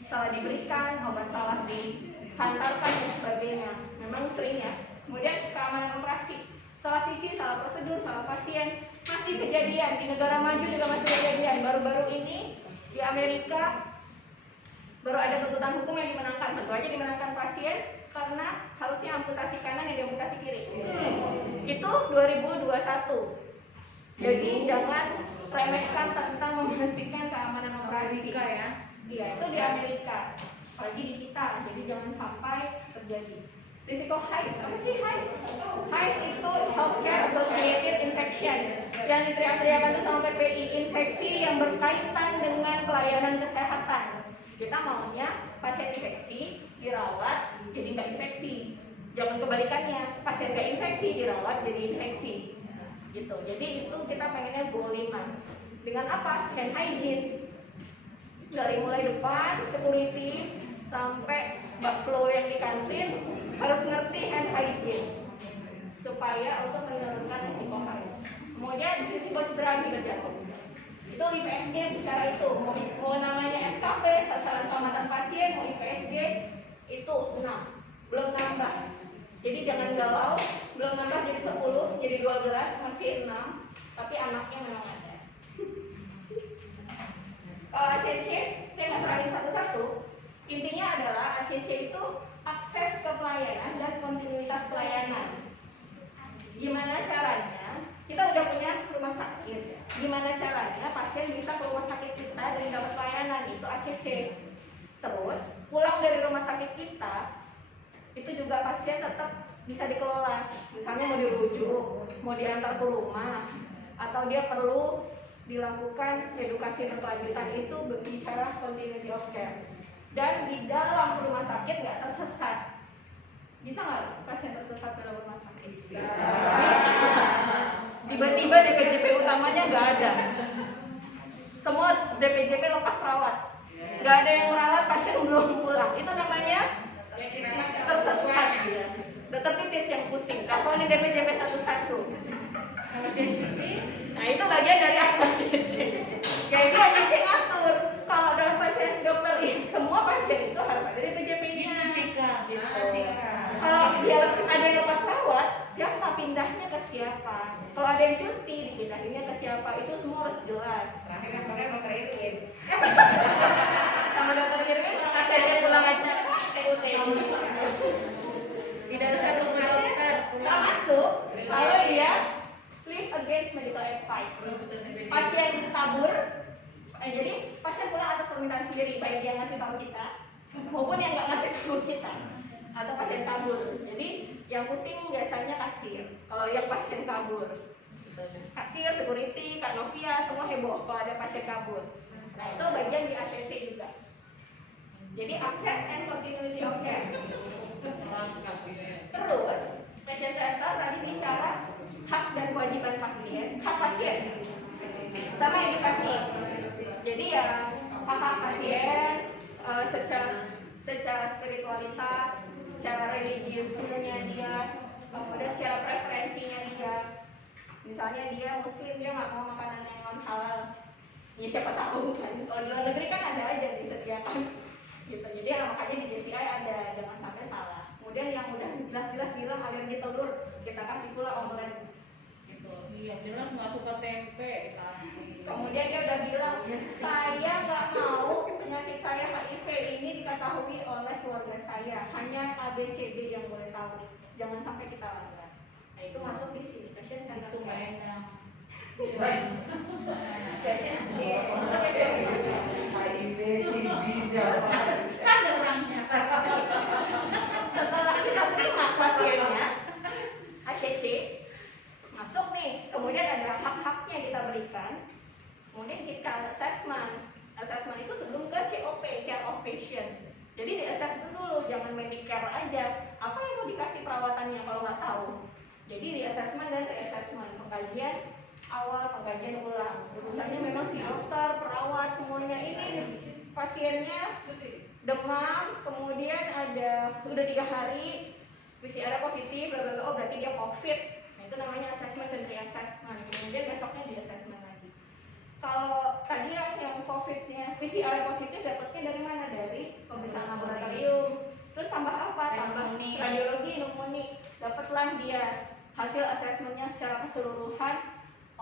salah diberikan, obat salah dihantarkan dan sebagainya. Memang sering ya. Kemudian keamanan operasi, salah sisi, salah prosedur, salah pasien, masih kejadian di negara maju juga masih kejadian. Baru-baru ini di Amerika baru ada tuntutan hukum yang dimenangkan, tentu aja dimenangkan pasien karena harusnya amputasi kanan yang diamputasi kiri. Itu 2021. Jadi jangan remehkan tentang memastikan keamanan operasi. Amerika ya. Iya, itu di Amerika, apalagi di kita. Jadi jangan sampai terjadi. Risiko HAIS, apa sih HAIS? HAIS itu Healthcare Associated Infection, yang diteriak-teriakan itu sama PPI, infeksi yang berkaitan dengan pelayanan kesehatan. Kita maunya pasien infeksi dirawat jadi nggak infeksi, jangan kebalikannya, pasien nggak infeksi dirawat jadi infeksi, gitu. Jadi itu kita pengennya goal 5. Dengan apa? Hand hygiene. Dari mulai depan security sampai bakflow yang di kantin harus ngerti hand hygiene supaya untuk menurunkan risiko HAIS. Kemudian risiko cedera akibat jatuh. Itu IPSG bicara itu, mau namanya SKP, sasaran keselamatan pasien, mau IPSG itu 6, belum nambah. Jadi jangan galau, belum nambah jadi 10, jadi 12, masih 6, tapi anaknya memang ada. Kalau ACC, saya nggak terangin satu-satu. Intinya adalah ACC itu akses ke pelayanan dan kontinuitas pelayanan. Gimana caranya? Kita udah punya rumah sakit. Gimana caranya pasien bisa ke rumah sakit kita dan dapat pelayanan? Itu ACC. Terus pulang dari rumah sakit kita, itu juga pasien tetap bisa dikelola. Misalnya mau dirujuk, mau diantar ke rumah, atau dia perlu dilakukan edukasi berkelanjutan, itu berbicara continuity of care. Dan di dalam rumah sakit nggak tersesat. Bisa nggak pasien tersesat dalam rumah sakit? Bisa. Tiba-tiba DPJP utamanya nggak ada. Semua DPJP lepas rawat. Nggak ada yang merawat, pasien belum pulang. Itu namanya tersesat. Udah tertitis yang pusing. Kalau ini DPJP satu-satu. Kalau dia cuti, Nah itu bagian dari ACC. Jadi ACC ngatur. Kalau dalam pasien dokter ini, semua pasien itu harus ada DPJP-nya. Kalau dia ada yang lepas rawat, siapa pindahnya ke siapa? Kalau ada yang cuti, dipindahinnya ke siapa? Itu semua harus jelas. terakhir kan pakai dokter Irwin. Sama dokter Irwin, ACC pulang aja. TUT. Tidak ada satu dokter. Nggak masuk kalau dia live against medical advice. Pasien kabur, jadi pasien pulang atas permintaan sendiri, baik yang ngasih tahu kita maupun yang nggak ngasih tahu kita, atau pasien kabur. Jadi yang pusing biasanya kasir. Kalau yang pasien kabur, kasir, security, Kak Novia, semua heboh kalau ada pasien kabur. Nah itu bagian di ACC juga. Jadi access and continuity of care. Terus patient center tadi bicara hak dan kewajiban pasien, hak pasien sama edukasi. Jadi ya hak pasien secara spiritualitas, secara religiusnya dia, kemudian secara preferensinya dia. Misalnya dia muslim, dia nggak mau makanan yang non halal, ya siapa tahu kan. Kalau di luar negeri kan ada aja disediakan gitu. Jadi makanya di JCI ada, jangan sampai salah. Kemudian yang udah jelas-jelas bilang alergi telur, kita kasih pula omelet gitu. Iya, jelas nggak suka tempe dikasih. Kemudian dia udah bilang, saya nggak mau penyakit saya HIV ini diketahui oleh keluarga saya, hanya ABCD yang boleh tahu. Jangan sampai kita langgar. Nah itu masuk di sini, patient center Itu nggak care. enak. Ada orangnya. Setelah kita terima pasiennya, ACC masuk nih, kemudian ada hak-haknya kita berikan. Kemudian kita assessment itu sebelum ke COP, care of patient. Jadi di assessment dulu, jangan Medicare aja. Apa yang mau dikasih perawatannya kalau nggak tahu? Jadi di assessment dan reassessment, pengkajian awal, pengkajian ulang. Urusannya memang si dokter, perawat, semuanya ini pasiennya demam, kemudian ada udah 3 hari PCR positif, bla bla bla, oh berarti dia COVID. Nah itu namanya assessment dan reassessment. Kemudian besoknya di assessment lagi. Kalau tadi yang COVID-nya PCR positif dapatnya dari mana? Dari pemeriksaan laboratorium. Terus tambah apa? Tambah radiologi, pneumonik. Dapatlah dia hasil assessmentnya secara keseluruhan.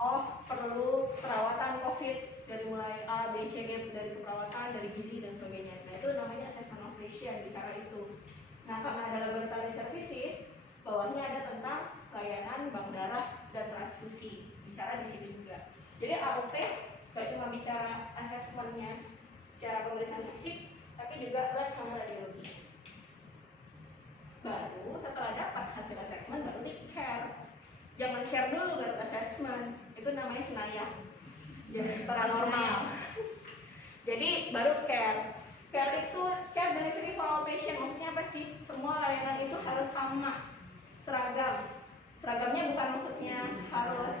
Oh perlu perawatan COVID dari mulai A, B, C, D, dari keperawatan, dari gizi dan sebagainya. Nah itu namanya assessment of patient, bicara itu. Nah, karena ada laboratory services, bawahnya ada tentang layanan bank darah dan transfusi, bicara di situ juga. Jadi AOP gak cuma bicara asesmennya secara pemeriksaan fisik, tapi juga lab sama radiologi. Baru setelah dapat hasil asesmen baru di care. Jangan care dulu baru asesmen, itu namanya senayang. Jadi paranormal. Jadi baru care. Care itu care delivery for all patient. Maksudnya apa sih? Semua layanan itu harus sama, seragam. Seragamnya bukan maksudnya harus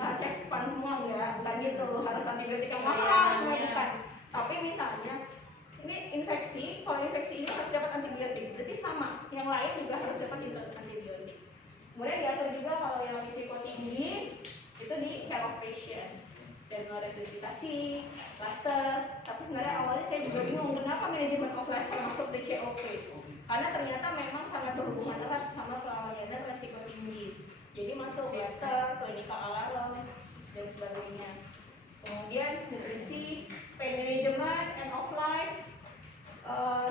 cek span semua, enggak, bukan gitu. Harus antibiotik yang mahal, semua bukan. Tapi misalnya ini infeksi, kalau infeksi ini harus dapat antibiotik, berarti sama. Yang lain juga harus dapat antibiotik. Kemudian diatur juga kalau yang risiko tinggi itu di care of patient. Dan resusitasi, laser. Tapi sebenarnya awalnya saya juga bingung kenapa manajemen of laser masuk di COP. Karena ternyata memang sangat berhubungan erat sama pelayanan risiko tinggi. Jadi masuk laser, clinical alarm, dan sebagainya. Kemudian nutrisi, pain management, end of life,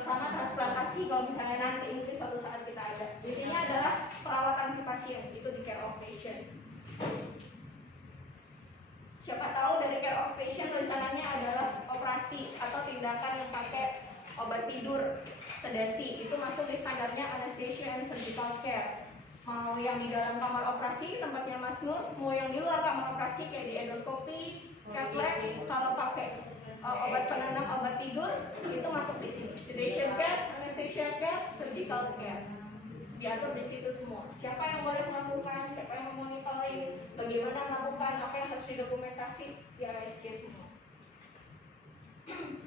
sama transplantasi kalau misalnya nanti ini suatu saat kita ada. Intinya adalah perawatan si pasien, itu di care of patient. Siapa tahu dari care of patient rencananya adalah operasi atau tindakan yang pakai obat tidur, sedasi, itu masuk di standarnya anesthesia and surgical care. Mau yang di dalam kamar operasi tempatnya Mas Nur, mau yang di luar kamar operasi kayak di endoskopi, cath lab, kalau pakai obat penenang, obat tidur, itu masuk di sini. Sedation care, anesthesia care, surgical care. Diatur di situ semua. Siapa yang boleh melakukan, siapa yang memonitoring, bagaimana melakukan, apa yang harus didokumentasi, di ASC semua.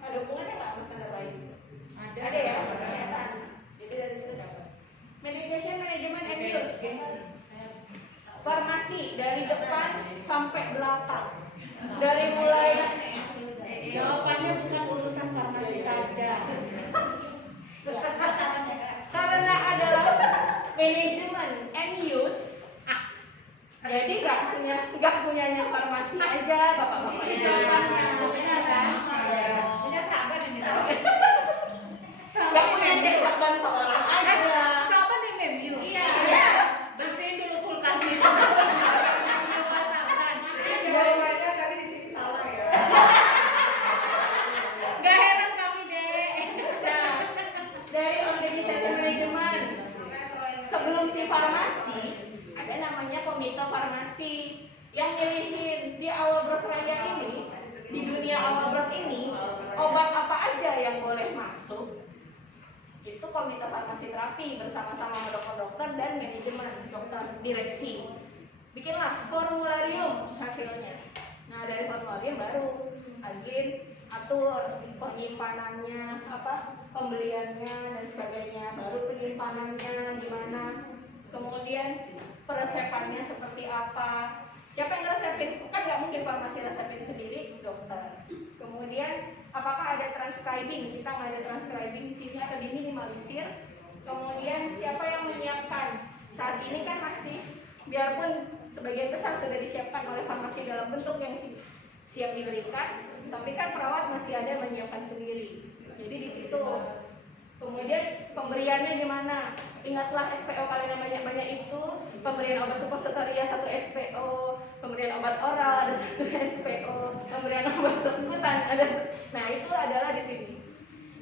Ada hubungannya nggak mas tanda lain? Ada ya, kelihatan. Jadi dari situ dapat. Medication management and use. Farmasi dari depan sampai belakang. Dari mulai Jawabannya bukan urusan farmasi saja. Karena adalah manajemen and use, jadi nggak punyanya farmasi aja bapak-bapak. Itu jawabannya. Pokoknya kan. Ini sahabat ini tahu. Nggak punya cek saban seorang aja. Sahabat di menu. Iya. Bersihin dulu kulkasnya itu. Jawabannya kali di sini salah ya. Gak heran kami deh. Nah, dari organization management sebelum si farmasi ada namanya komite farmasi yang milihin di awal bros raya ini, di dunia awal bros ini obat apa aja yang boleh masuk. Itu komite farmasi terapi bersama-sama dokter-dokter dan manajemen dokter direksi. Bikinlah formularium hasilnya. Nah dari formularium baru Azlin atur penyimpanannya, pembeliannya dan sebagainya, baru penyimpanannya gimana, kemudian peresepannya seperti apa, siapa yang resepin, kan nggak mungkin farmasi resepin sendiri, dokter. Kemudian apakah ada transcribing, kita nggak ada transcribing di sini atau diminimalisir. Kemudian siapa yang menyiapkan, saat ini kan masih, biarpun sebagian besar sudah disiapkan oleh farmasi dalam bentuk yang siap diberikan, tapi kan perawat masih ada menyiapkan sendiri. Jadi di situ. Kemudian pemberiannya gimana? Ingatlah SPO kalian yang banyak-banyak itu, pemberian obat suppositoria 1 SPO, pemberian obat oral ada 1 SPO, pemberian obat subkutan ada. Nah itu adalah di sini.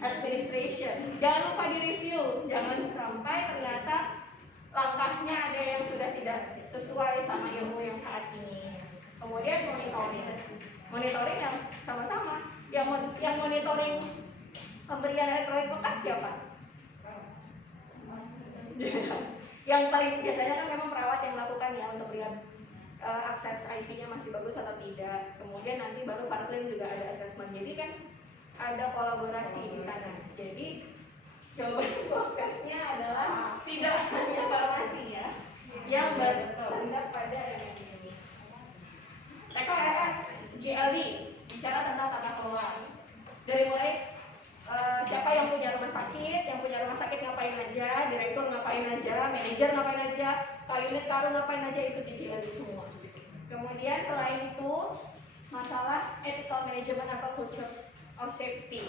Administration. Jangan lupa direview, jangan sampai ternyata langkahnya ada yang sudah tidak sesuai sama ilmu yang saat ini. Kemudian monitoring yang sama-sama, yang monitoring pemberian elektrolit bekas siapa? Yang paling biasanya kan memang perawat yang melakukan ya untuk lihat akses IV-nya masih bagus atau tidak. Kemudian nanti baru Farklin juga ada assessment. Jadi kan ada kolaborasi di sana. Jadi jawaban podcastnya adalah tidak hanya farmasi ya yang bertindak pada MMU. TKRS, GLD bicara tentang tata kelola. Dari mulai siapa yang punya rumah sakit ngapain aja, direktur ngapain aja, manajer ngapain aja, unit karu ngapain aja, itu di GLD semua. Kemudian selain itu masalah ethical management atau culture of safety.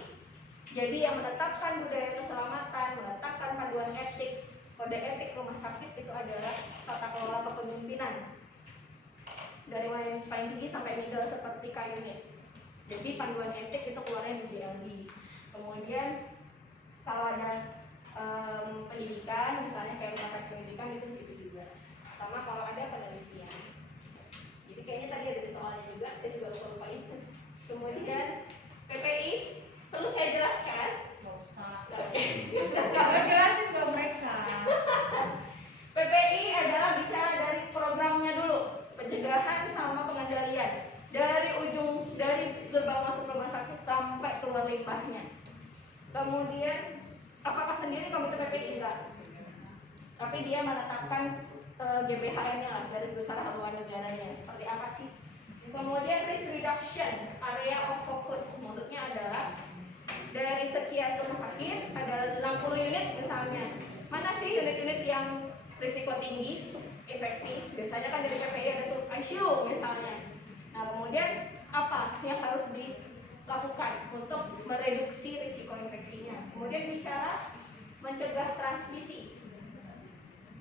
Jadi yang menetapkan budaya keselamatan, menetapkan panduan etik, kode etik rumah sakit itu adalah tata kelola kepemimpinan. Dari yang paling tinggi sampai middle seperti K-unit. Jadi panduan etik itu keluarnya di JLD. Kemudian kalau ada pendidikan, misalnya kayak rumah sakit pendidikan itu situ juga. Sama kalau ada penelitian. Jadi kayaknya tadi ada soalnya juga, saya juga lupa itu. Kemudian PPI perlu saya jelaskan? Nggak usah. Oke. Nggak jelasin ke mereka. PPI adalah bicara dari programnya dulu, pencegahan sama pengendalian. Dari gerbang masuk rumah sakit sampai keluar limbahnya. Kemudian apakah sendiri komite PPI? Enggak. Tapi dia menetapkan GBHN-nya lah, garis besar haluan negaranya. Seperti apa sih? Kemudian risk reduction, area of focus. Maksudnya adalah dari sekian rumah sakit ada 60 unit misalnya. Mana sih unit-unit yang risiko tinggi infeksi? Biasanya kan dari PPI ada ICU misalnya. Nah, kemudian apa yang harus dilakukan untuk mereduksi risiko infeksinya? Kemudian bicara mencegah transmisi.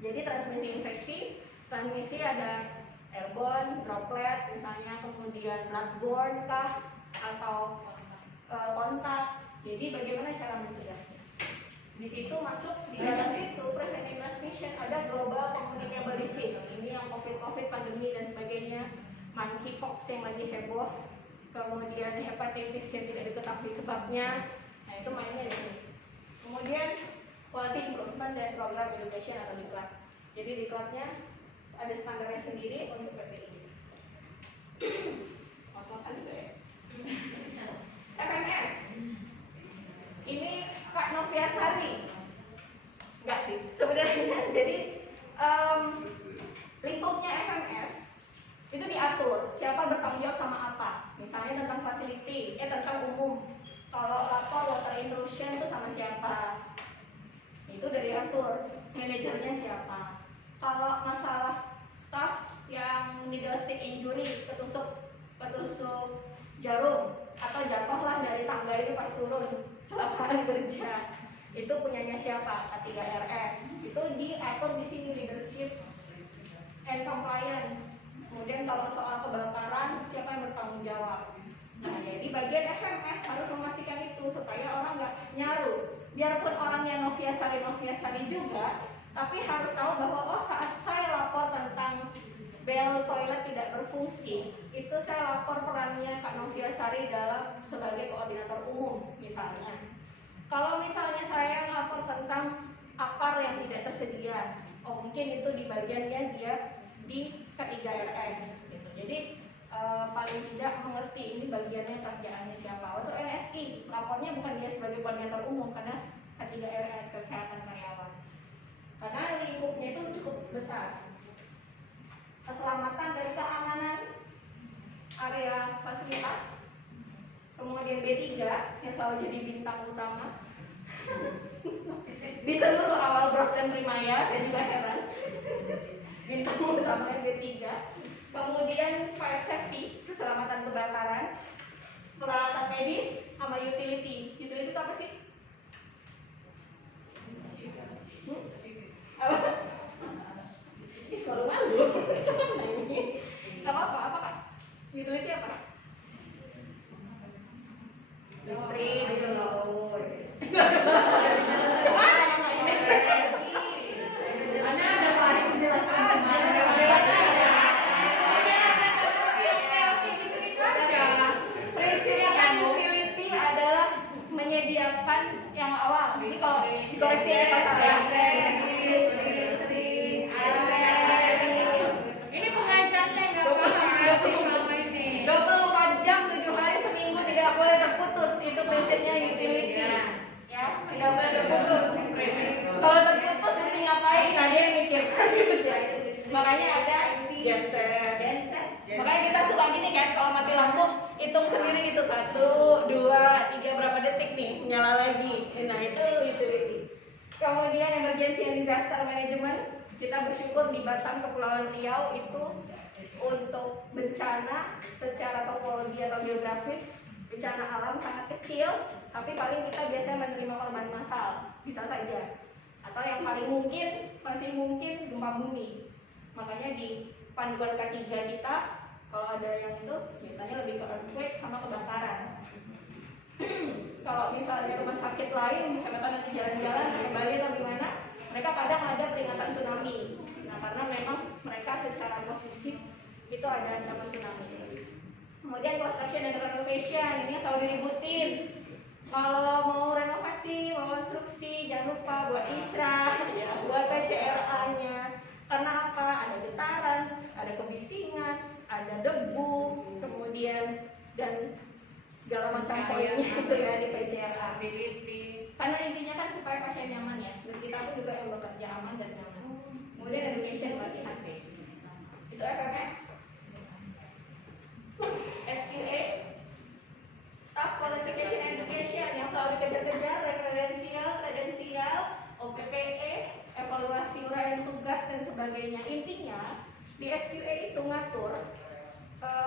Jadi transmisi ada airborne, droplet misalnya, kemudian bloodborne kah atau kontak. Jadi bagaimana cara mencegahnya? Di situ masuk di dalam situ preventive transmission ada global communicable disease. Ini yang COVID pandemi dan sebagainya, monkeypox yang lagi heboh, kemudian hepatitis yang tidak diketahui sebabnya. Nah, itu mainnya di sini. Kemudian quality improvement dan program education atau diklat. Jadi diklatnya ada standarnya sendiri untuk PPI. Mos-mosan juga ya. FMS. Ini Kak Novia Sari. Enggak sih, sebenarnya. Jadi lingkupnya FMS itu diatur siapa bertanggung jawab sama apa. Misalnya tentang facility, tentang umum. Kalau lapor water intrusion itu sama siapa? Itu udah diatur. Manajernya siapa? Kalau masalah staff yang needle stick injury, ketusuk jarum atau jatuhlah dari tangga itu pas turun, kecelakaan kerja, itu punyanya siapa? K3RS. Itu diatur di sini, leadership and compliance. Kemudian kalau soal kebakaran, siapa yang bertanggung jawab? Nah, jadi bagian FMS harus memastikan itu supaya orang nggak nyaru. Biarpun orangnya Novia Sari juga, tapi harus tahu bahwa saat saya lapor tentang bel toilet tidak berfungsi, itu saya lapor perannya Kak Novia Sari dalam sebagai koordinator umum misalnya. Kalau misalnya saya lapor tentang akar yang tidak tersedia, mungkin itu di bagiannya dia di K3RS gitu. Jadi paling tidak mengerti ini bagiannya kerjaannya siapa. Untuk NSI, lapornya bukan dia sebagai koordinator umum karena K3RS kesehatan karyawan. Karena lingkupnya itu cukup besar. Keselamatan dan keamanan area fasilitas. Kemudian B3 yang selalu jadi bintang utama di seluruh awal Bros dan Primaya, saya juga heran. Bintang utama yang B3. Kemudian fire safety, keselamatan kebakaran, peralatan medis, sama utility. Utility itu apa sih? Apa? Ih, selalu malu. Coba nanya. Apa Kak? Utility apa? Listrik, Mana ada paling penjelasan prinsipnya utility adalah menyediakan yang awal. Jadi kalau dikoreksi ya Pak Sarah. ini pengajarnya nggak paham berarti selama ini. 24 jam 7 hari seminggu tidak boleh terputus. Itu prinsipnya utility. Ya, tidak boleh terputus. Kalau terputus mesti ngapain? Nah, dia yang mikirkan gitu. Makanya ada genset. Makanya kita suka gini kan, kalau mati lampu hitung sendiri gitu 1, 2, 3 berapa detik nih nyala lagi. Nah, itu utility. Kemudian emergency and disaster management, kita bersyukur di Batam Kepulauan Riau itu untuk bencana secara topologi atau geografis bencana alam sangat kecil, tapi paling kita biasanya menerima korban massal, bisa saja. Atau yang paling mungkin, masih mungkin gempa bumi. Makanya di panduan K3 kita, kalau ada yang itu biasanya lebih ke earthquake sama kebakaran. Kalau misalnya rumah sakit lain, misalnya nanti jalan-jalan pakai Bali atau gimana, mereka kadang ada peringatan tsunami. Nah, karena memang mereka secara posisi itu ada ancaman tsunami. Kemudian construction and renovation, ini selalu diributin. Kalau mau renovasi, mau konstruksi, jangan lupa buat ICRA, ya, buat PCRA-nya. Karena apa? Ada getaran, ada kebisingan, ada debu, kemudian dan segala macam poinnya itu ya di PCRA. Karena intinya kan supaya pasien nyaman ya, dan kita pun juga yang bekerja aman dan nyaman. Kemudian education latihan, itu FMS, SQA, Staff Qualification Education yang selalu dikejar-kejar, kredensial, OPPE, evaluasi uraian tugas dan sebagainya. Intinya di SQA itu ngatur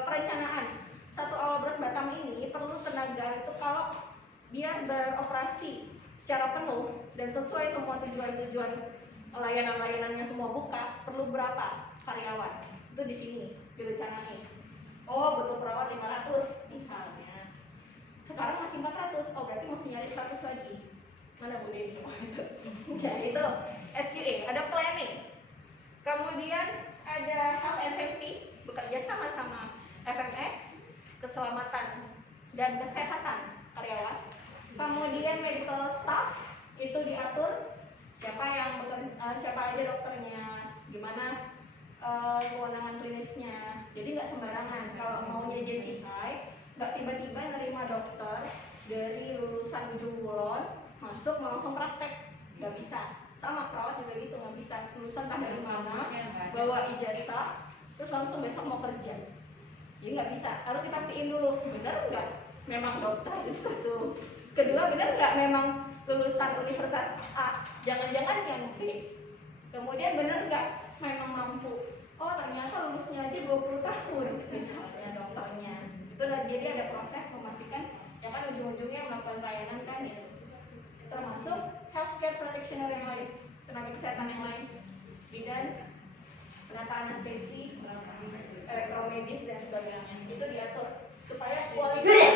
perencanaan. Satu awal beras Batam ini perlu tenaga itu kalau dia beroperasi secara penuh dan sesuai semua tujuan-tujuan layanan-layanannya semua buka, perlu berapa karyawan? Itu di sini direncanain. Oh, butuh perawat 500 misalnya. Sekarang masih 400. Oh, berarti mesti nyari 100 lagi. Mana Bu Dewi? Ya, itu SQA, ada planning. Kemudian ada health and safety, bekerja sama-sama FMS, keselamatan dan kesehatan karyawan. Kemudian medical staff itu diatur siapa aja dokternya, gimana kewenangan klinisnya. Jadi nggak sembarangan. Kalau maunya JCI, nggak tiba-tiba nerima dokter dari lulusan ujung kulon masuk langsung praktek, nggak bisa. Sama perawat juga gitu, nggak bisa lulusan tak dari mana, bawa ijazah, terus langsung besok mau kerja. Jadi nggak bisa, harus dipastiin dulu benar nggak memang dokter satu. Kedua, benar nggak memang lulusan universitas A, jangan-jangan yang B. Kemudian benar nggak memang mampu. Oh, ternyata lulusnya aja 20 tahun misalnya dokternya. Itu jadi ada proses memastikan, ya kan ujung-ujungnya melakukan pelayanan kan ya. Termasuk healthcare practitioner yang lain, tenaga kesehatan yang lain, bidan, penata anestesi, elektromedis dan sebagainya. Itu diatur supaya kualitas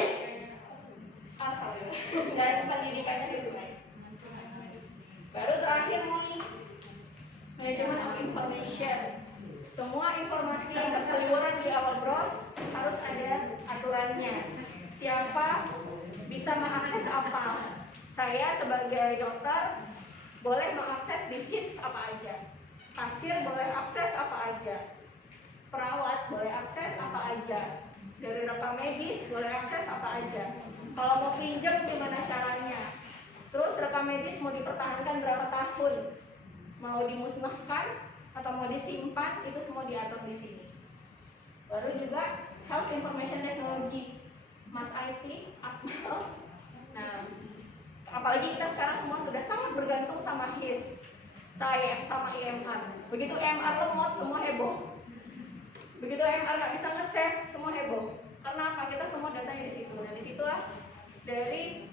dan pendidikannya sesuai. Baru terakhir nih, manajemen of information. Semua informasi yang berseliweran di awal bros harus ada aturannya. Siapa bisa mengakses apa? Saya sebagai dokter boleh mengakses di HIS apa aja. Kasir boleh akses apa aja. Perawat boleh akses apa aja. Dari rekam medis boleh akses apa aja. Kalau mau pinjam gimana caranya? Terus rekam medis mau dipertahankan berapa tahun? Mau dimusnahkan atau mau disimpan, itu semua diatur di sini. Baru juga Health Information Technology, Mas IT, Akmal. Nah, apalagi kita sekarang semua sudah sangat bergantung sama HIS, saya sama IMR. Begitu IMR lemot, semua heboh. Begitu IMR nggak bisa nge-save, semua heboh. Karena apa? Kita semua datanya di situ. Dan disitulah dari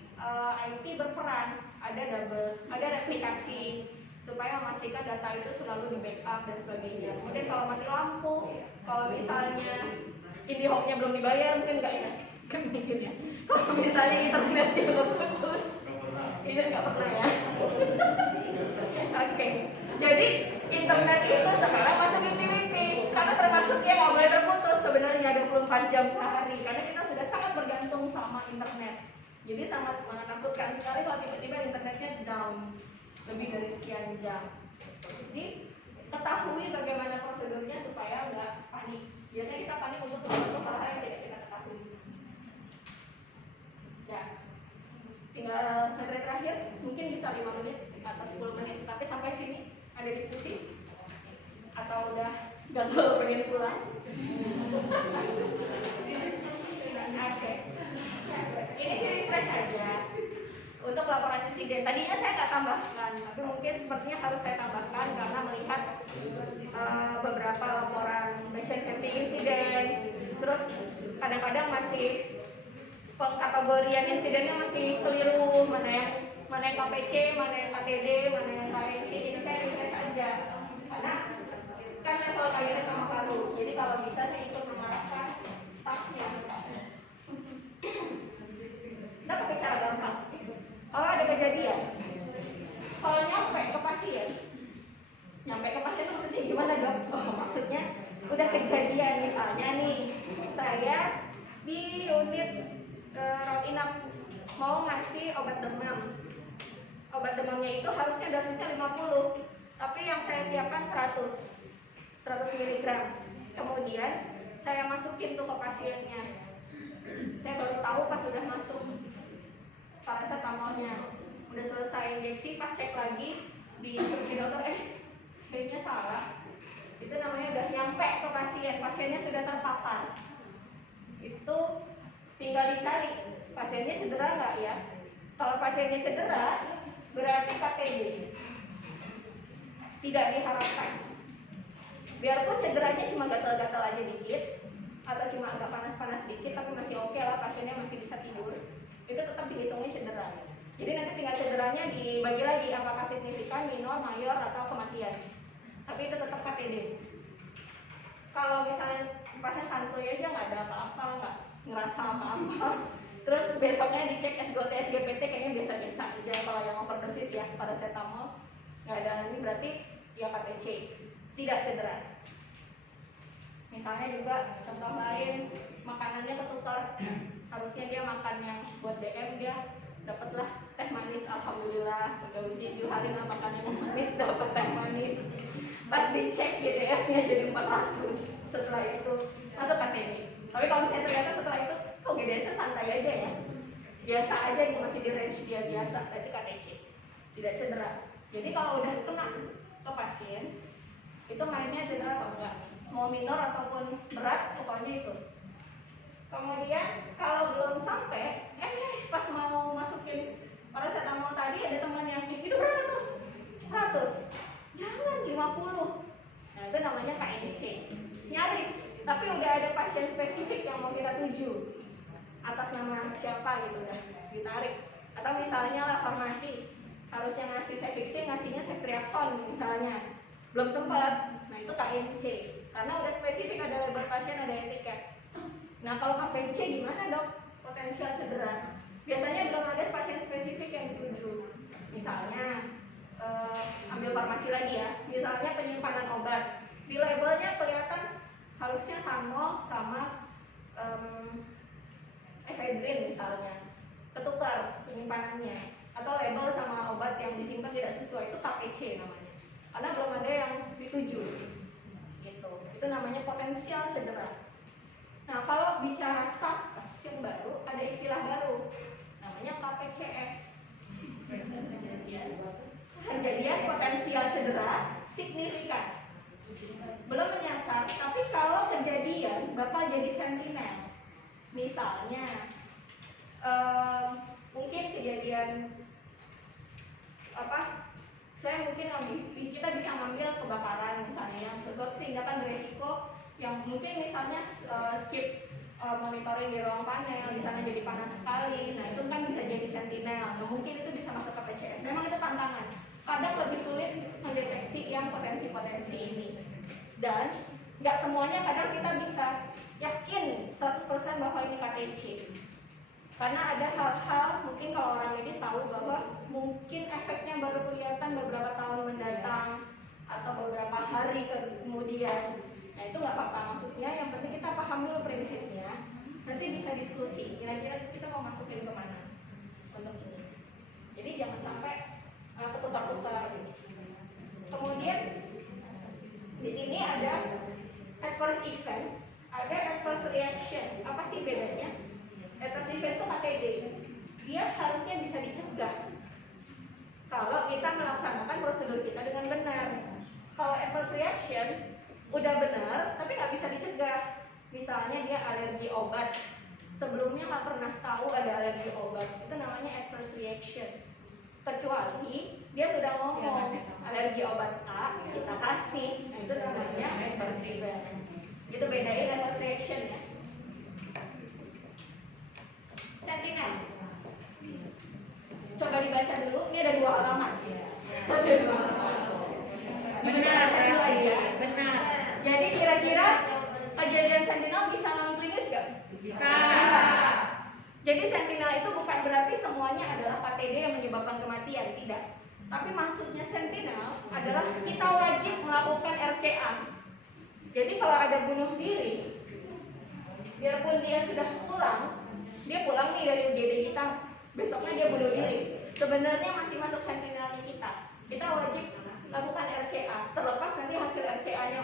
IT berperan, ada replikasi supaya memastikan data itu selalu di backup dan sebagainya. Kemudian kalau mati lampu, kalau misalnya IndiHome-nya belum dibayar, mungkin nggak ya? Kan mungkin ya. Kalau misalnya internetnya nggak putus, itu nggak pernah ya. Oke, jadi internet itu sekarang masuk utility karena termasuk yang nggak boleh terputus sebenarnya 24 jam sehari karena kita sudah sangat bergantung sama internet. Jadi sangat menakutkan sekali kalau tiba-tiba internetnya down lebih dari sekian jam. Jadi ketahui bagaimana prosedurnya supaya nggak panik. Biasanya kita panik untuk sesuatu hal yang tidak kita ketahui. Ya, tinggal materi terakhir, mungkin bisa 5 menit atau 10 menit. Tapi sampai sini ada diskusi atau udah gagal pengen pulang? Oke. Ini sih refresh aja untuk laporan insiden. Tadinya saya nggak tambahkan, tapi mungkin sepertinya harus saya tambahkan karena melihat beberapa laporan patient safety incident, terus kadang-kadang masih pengkategorian insidennya masih keliru, mana yang KPC, mana yang KTD, mana yang KNC. Jadi saya refresh aja karena kan level kalian sama baru, jadi kalau bisa saya ikut mengarahkan staffnya misalnya. Kita pakai cara gampang. Kalau ada kejadian, kalau nyampe ke pasien itu maksudnya gimana dok? Oh, maksudnya udah kejadian, misalnya nih saya di unit rawat inap mau ngasih obat demam. Obat demamnya itu harusnya dosisnya 50, tapi yang saya siapkan 100 mg. Kemudian saya masukin tuh ke pasiennya. Saya baru tahu pas sudah masuk paracetamolnya. Udah selesai injeksi, pas cek lagi di instruksi dokter, kayaknya salah. Itu namanya udah nyampe ke pasien, pasiennya sudah terpapar. Itu tinggal dicari pasiennya cedera nggak ya. Kalau pasiennya cedera, berarti KTD. Tidak diharapkan. Biarpun cederanya cuma gatal-gatal aja dikit, atau cuma agak panas-panas dikit, tapi masih oke lah, pasiennya masih bisa tidur, itu tetap dihitungnya cedera. Jadi nanti tinggal cederanya dibagi lagi, apakah signifikan, minor, mayor, atau kematian. Tapi itu tetap KTD. Kalau misalnya pasien santuy aja nggak ada apa-apa, nggak ngerasa apa-apa, terus besoknya dicek SGOT, SGPT kayaknya biasa-biasa aja. Kalau yang overdosis ya, paracetamol nggak ada, ini berarti ya KTC, tidak cedera. Misalnya juga contoh lain, makanannya ketukar, harusnya dia makan yang buat DM, dia dapatlah teh manis, alhamdulillah udah 7 hari nggak makan yang manis, dapat teh manis. Pas dicek GDS-nya jadi 400, setelah itu masuk KTD. Tapi kalau misalnya ternyata setelah itu kok GDS-nya santai aja ya, biasa aja, masih di range dia biasa, berarti KTC, tidak cedera. Jadi kalau udah kena ke pasien, itu mainnya cedera atau enggak, mau minor ataupun berat, pokoknya itu. Kemudian kalau belum sampai, pas mau masukin paracetamol tadi ada teman yang itu berapa tuh? 100, jangan 50. Nah itu namanya KNC, nyaris, tapi udah ada pasien spesifik yang mau kita tuju, atas nama siapa gitu ya, ditarik. Atau misalnya lah farmasi, harusnya ngasih Cefixin, ngasihnya Ceftriaxone misalnya, belum sempat, nah itu KNC, karena udah spesifik, ada label pasien, ada etiket. Nah kalau KPC gimana dok? Potensial cedera. Biasanya belum ada pasien spesifik yang dituju. Misalnya ambil farmasi lagi ya. Misalnya penyimpanan obat. Di labelnya kelihatan harusnya Sanmol sama efedrin misalnya. Ketukar penyimpanannya. Atau label sama obat yang disimpan tidak sesuai, itu KPC namanya. Karena belum ada yang dituju. Gitu. Itu namanya potensial cedera. Nah, kalau bicara status yang baru, ada istilah baru, namanya KPCS. Kejadian potensial cedera signifikan. Belum menyasar, tapi kalau kejadian bakal jadi sentinel. Misalnya, mungkin kejadian saya mungkin kita bisa ngambil kebakaran misalnya, sesuatu tindakan beresiko yang mungkin misalnya skip monitoring di ruang panel, misalnya jadi panas sekali, nah itu kan bisa jadi sentinel, nah, mungkin itu bisa masuk ke PCS. Memang itu tantangan, kadang lebih sulit mendeteksi yang potensi-potensi ini, dan nggak semuanya kadang kita bisa yakin 100% bahwa ini KTC, karena ada hal-hal mungkin kalau orang medis tahu bahwa mungkin efeknya baru kelihatan beberapa tahun mendatang atau beberapa hari kemudian. Nah itu nggak apa-apa, maksudnya yang penting kita paham dulu prinsipnya, nanti bisa diskusi kira-kira kita mau masukin kemana untuk ini. Jadi jangan sampai ketukar-tukar. Kemudian di sini ada adverse event, ada adverse reaction. Apa sih bedanya? Adverse event itu KTD, dia harusnya bisa dicegah kalau kita melaksanakan prosedur kita dengan benar. Kalau adverse reaction udah benar, tapi nggak bisa dicegah. Misalnya dia alergi obat, sebelumnya nggak pernah tahu ada alergi obat, itu namanya adverse reaction. Kecuali dia sudah ngomong alergi obat A, kita kasih, nah itu namanya adverse event. Itu bedain adverse reaction ya. Sentinel. Coba dibaca dulu, ini ada 2 halaman. Ada 2 halaman. Benar, Dibaca dulu aja. benar. Jadi kira-kira kejadian Sentinel bisa non-klinis nggak? Bisa. Jadi Sentinel itu bukan berarti semuanya adalah KTD yang menyebabkan kematian, tidak. Tapi maksudnya Sentinel adalah kita wajib melakukan RCA. Jadi kalau ada bunuh diri, biarpun dia sudah pulang, dia pulang nih dari UGD kita, besoknya dia bunuh diri, sebenarnya masih masuk Sentinelnya kita. Kita wajib lakukan RCA, terlepas nanti hasil RCA-nya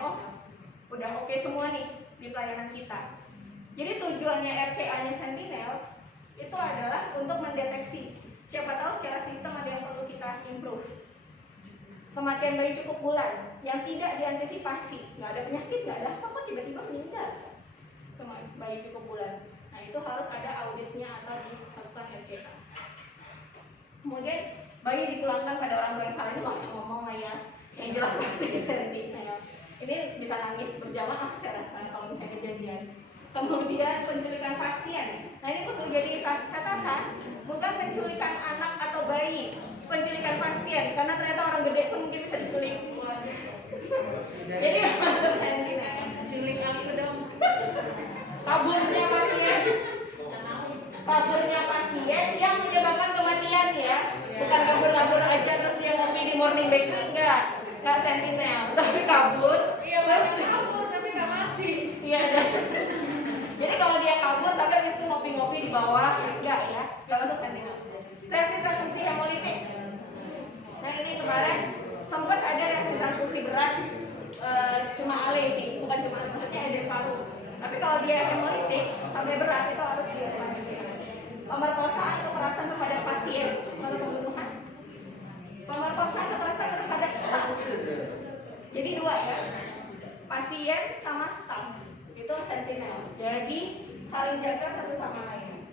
udah oke semua nih di pelayanan kita. Jadi tujuannya RCA-nya Sentinel itu adalah untuk mendeteksi. Siapa tahu secara sistem ada yang perlu kita improve. Kematian bayi cukup bulan yang tidak diantisipasi, nggak ada penyakit, nggak ada apa-apa, tiba-tiba meninggal. Bayi cukup bulan. Nah itu harus ada auditnya atau dilakukan RCA. Kemudian bayi dipulangkan pada orang tua yang salah, ini nggak usah ngomong lah ya. Yang jelas pasti Sentinel. Ini bisa nangis berjamaah saya rasa kalau misalnya kejadian. Kemudian penculikan pasien. Nah ini perlu jadi catatan, bukan penculikan anak atau bayi, penculikan pasien, karena ternyata orang gede pun mungkin bisa diculik. Jadi masuk Sentinel. Culik aku dong. Kaburnya pasien yang menyebabkan kematian ya, bukan kabur aja terus dia ngopi di morning bakery, enggak Sentinel, tapi kabur. Iya, masih kabur tapi nggak mati. Iya. Jadi kalau dia kabur tapi habis itu ngopi-ngopi di bawah, enggak ya, enggak masuk Sentinel. Reaksi transfusi hemolitik. Nah ini kemarin sempat ada reaksi transfusi berat, cuma Ale sih, bukan cuma Ale, maksudnya ada paru. Tapi kalau dia hemolitik sampai berat itu harus dilanjutkan. Pemerkosaan kekerasan terhadap pasien atau pembunuhan. Pemerkosaan kekerasan terhadap staf. Jadi 2 ya, pasien sama staf itu Sentinel. Jadi saling jaga satu sama lain.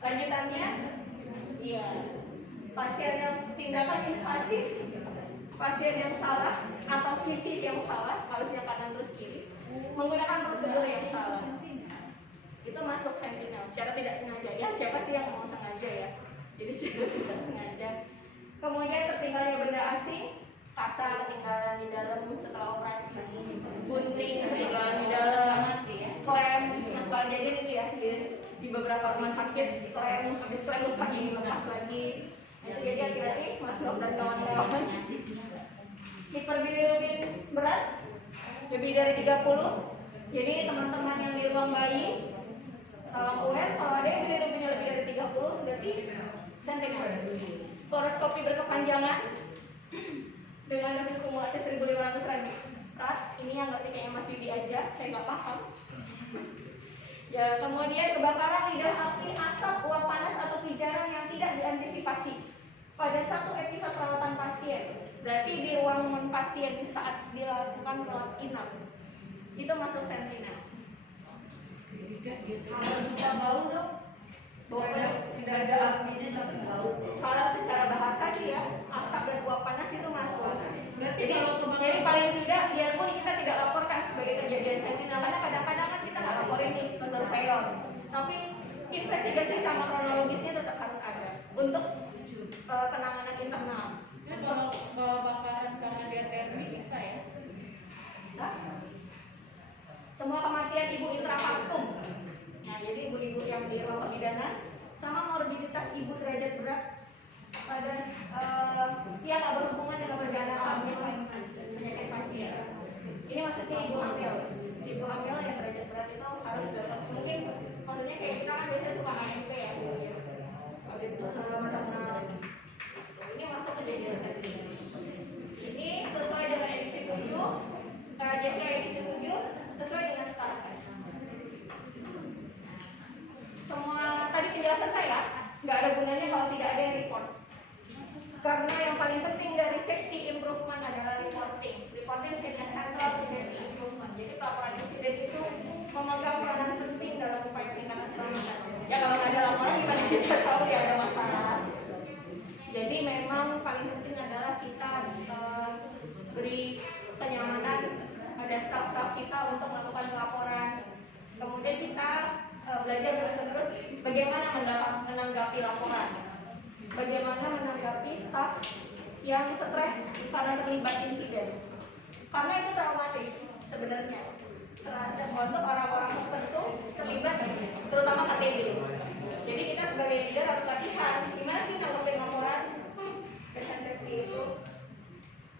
Lanjutannya, iya, pasien yang tindakan invasif, pasien yang salah atau sisi yang salah, harusnya kanan terus kiri, menggunakan prosedur yang salah, itu masuk Sentinel secara tidak sengaja. Ya siapa sih yang mau sengaja ya? Jadi secara tidak sengaja. Kemudian tertinggalnya benda asing, kasar ketinggalan di dalam setelah operasi, gunting ketinggalan di dalam, klem, nah sekolah kejadian itu ya di beberapa rumah sakit, klem habis klem lupa gini lepas lagi. Itu jadi hati-hati Mas Dok dan kawan-kawan. Hiperbilirubin berat lebih dari 30. Jadi teman-teman yang di ruang bayi tolong aware kalau ada yang bilirubinnya lebih dari 30 berarti Sentinel. Fluoroskopi berkepanjangan dengan dosis kumulatif 1.500 rad. Ini yang ngerti kayaknya Mas Yudi aja, saya nggak paham. Ya, kemudian kebakaran lidah api, asap, uap panas atau pijaran yang tidak diantisipasi pada satu episode perawatan pasien. Berarti di ruang pasien saat dilakukan rawat inap itu masuk Sentinel. Kalau suka bau dong, tidak ada apinya tapi bau. Kalau secara bahasa sih ya, asap dan uap panas itu masuk. Berarti Jadi paling tidak, biarpun kita tidak laporkan sebagai kejadian Sentinel, karena kadang-kadang kan kita nggak laporin nih ke surveyor, tapi investigasi sama kronologisnya tetap harus ada untuk penanganan internal. kalau kebakaran karena dia termi bisa ya? Bisa. Semua kematian ibu intrafaktum. Ya, jadi ibu-ibu yang di ruang pembidanan sama morbiditas ibu derajat berat pada yang nggak berhubungan dengan perjalanan hamil penyakit pasien. Ini maksudnya ibu hamil. Ibu hamil yang derajat berat itu harus datang. Mungkin maksudnya kayak kita kan biasanya suka AMP ya, audit maternal. Ini masuk kejadian Sentinel. Ini sesuai dengan edisi 7, JCA edisi 7 sesuai dengan STARKES. Semua tadi penjelasan saya nggak ada gunanya kalau tidak ada yang report. Karena yang paling penting dari safety improvement adalah reporting. Reporting adalah central to safety improvement. Jadi laporan insiden itu memegang peranan penting dalam upaya tindakan selanjutnya. Ya kalau nggak ada laporan gimana kita tahu ya ada masalah. Jadi memang paling penting adalah kita beri kenyamanan pada staf-staf kita untuk melakukan laporan. Kemudian kita belajar terus-menerus bagaimana menanggapi laporan, bagaimana menanggapi staf yang stres karena terlibat insiden, karena itu traumatis sebenarnya untuk orang-orang tertentu terlibat, terutama KTB. Jadi kita sebagai leader harus latihan gimana sih nanggepin laporan patient safety itu.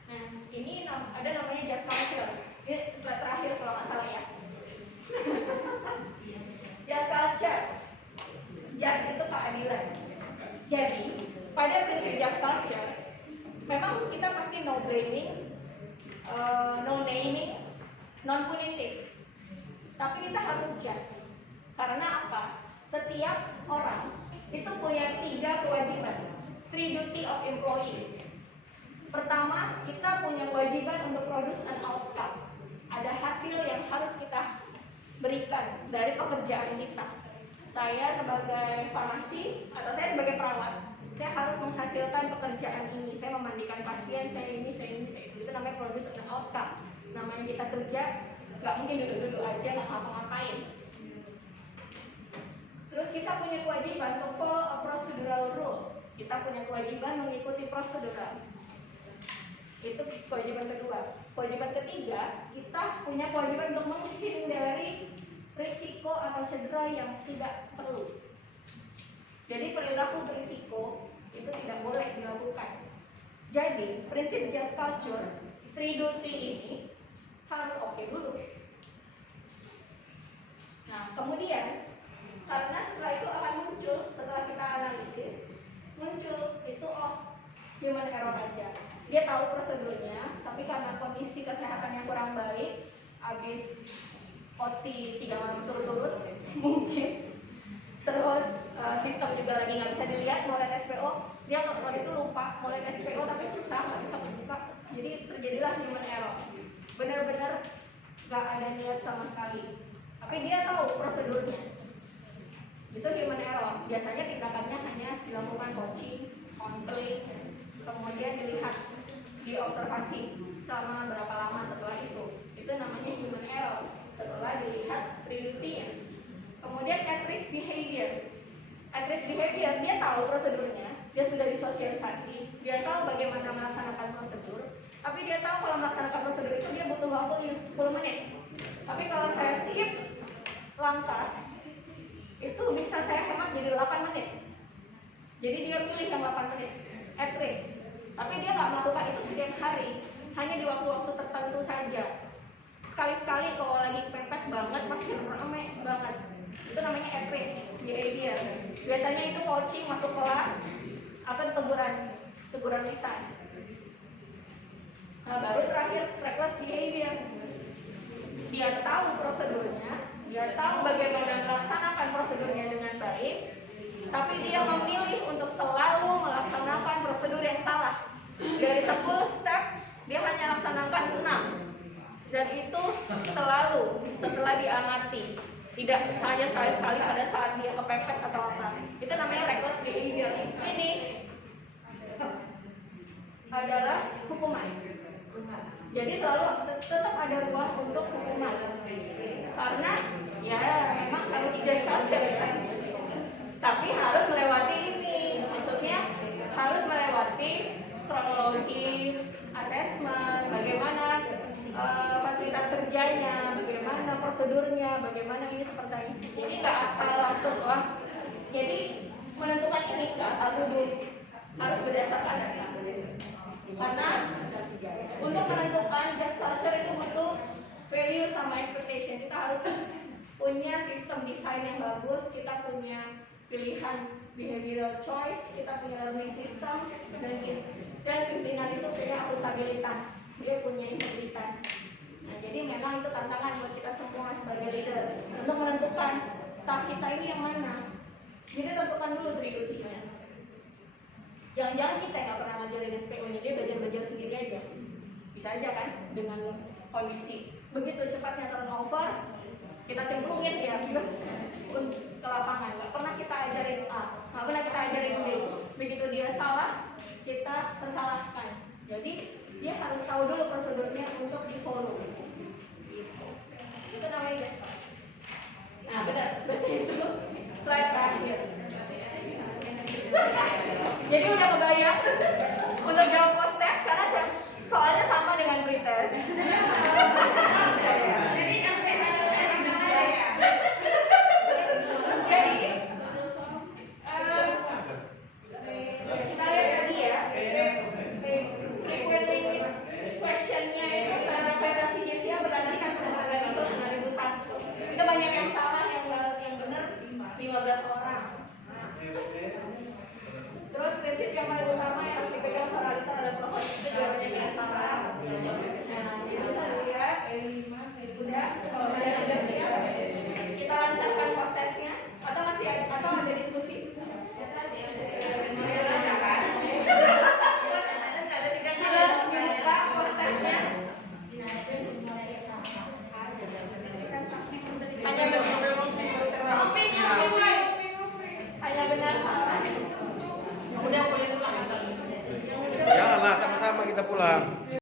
Nah, ini ada namanya just culture. Ini slide terakhir kalau nggak salah ya. Just culture. Just itu keadilan. Jadi, pada prinsip just culture, memang kita pasti no blaming, no naming, non punitive. Tapi kita harus just. Karena apa? Setiap orang itu punya 3 kewajiban. 3 duty of employee. Pertama, kita punya kewajiban untuk produce an outcome. Ada hasil yang harus kita berikan dari pekerjaan kita. Saya sebagai farmasi atau saya sebagai perawat, saya harus menghasilkan pekerjaan ini. Saya memandikan pasien, saya ini. Itu namanya produce an outcome. Namanya kita kerja, nggak mungkin duduk-duduk aja nggak ngapa-ngapain. Terus kita punya kewajiban to follow a procedural rule. Kita punya kewajiban mengikuti prosedural. Itu kewajiban kedua. Kewajiban ketiga, kita punya kewajiban untuk menghindari risiko atau cedera yang tidak perlu. Jadi perilaku berisiko itu tidak boleh dilakukan. Jadi prinsip just culture 3 duty ini harus oke dulu. Nah, kemudian karena setelah itu akan muncul, setelah kita analisis, muncul itu human error aja. Dia tahu prosedurnya, tapi karena kondisi kesehatannya kurang baik, habis OT 3 malam berturut-turut mungkin, terus sistem juga lagi nggak bisa dilihat mulai SPO, dia waktu itu lupa mulai SPO tapi susah nggak bisa membuka, jadi terjadilah human error. Benar-benar nggak ada niat sama sekali, tapi dia tahu prosedurnya. Itu human error. Biasanya tindakannya hanya dilakukan coaching, counseling, kemudian dilihat, diobservasi selama berapa lama setelah itu. Itu namanya human error. Setelah dilihat duty-nya. Kemudian at risk behavior. At risk behavior, dia tahu prosedurnya, dia sudah disosialisasi, dia tahu bagaimana melaksanakan prosedur, tapi dia tahu kalau melaksanakan prosedur itu dia butuh waktu 10 menit. Tapi kalau saya skip langkah, itu bisa saya hemat jadi 8 menit. Jadi dia pilih yang 8 menit at risk. Tapi dia nggak melakukan itu setiap hari, hanya di waktu-waktu tertentu saja. Sekali-sekali kalau lagi pepet banget, masih ramai banget, itu namanya at risk behavior. Biasanya itu coaching masuk kelas atau teguran lisan. Nah, baru terakhir reckless behavior. Dia tahu prosedurnya, dia tahu bagaimana melaksanakan prosedurnya dengan baik, tapi dia memilih untuk selalu melaksanakan prosedur yang salah. Dari 10 step, dia hanya laksanakan 6. Dan itu selalu setelah diamati, tidak hanya sekali-sekali pada saat dia kepepet atau apa. Itu namanya reckless behavior. Ini adalah hukuman. Jadi selalu tetap ada ruang untuk hukuman. Karena ya memang harus just culture ya. Tapi harus melewati ini. Maksudnya harus melewati kronologis, assessment, bagaimana fasilitas kerjanya, bagaimana prosedurnya, bagaimana ini seperti ini. Jadi nggak asal langsung jadi menentukan ini nggak asal duduk, harus berdasarkan data. Karena untuk menentukan just culture itu butuh value sama expectation. Kita harus punya sistem desain yang bagus, kita punya pilihan behavioral choice, kita punya learning system, dan pimpinan itu punya akuntabilitas, dia punya integritas. Nah, jadi memang itu tantangan buat kita semua sebagai leaders untuk menentukan staff kita ini yang mana. Jadi tentukan dulu duty-nya. Jangan-jangan kita nggak pernah ngajarin SPO-nya, dia belajar sendiri aja. Bisa aja kan dengan kondisi begitu cepatnya turnover, kita cemplungin dia terus ke lapangan. Nggak pernah kita ajarin A, nggak pernah kita ajarin B. Begitu dia salah, kita tersalahkan. Jadi dia harus tahu dulu prosedurnya untuk di follow. Itu namanya just culture. Nah, benar. Berarti itu slide terakhir. Jadi udah kebayang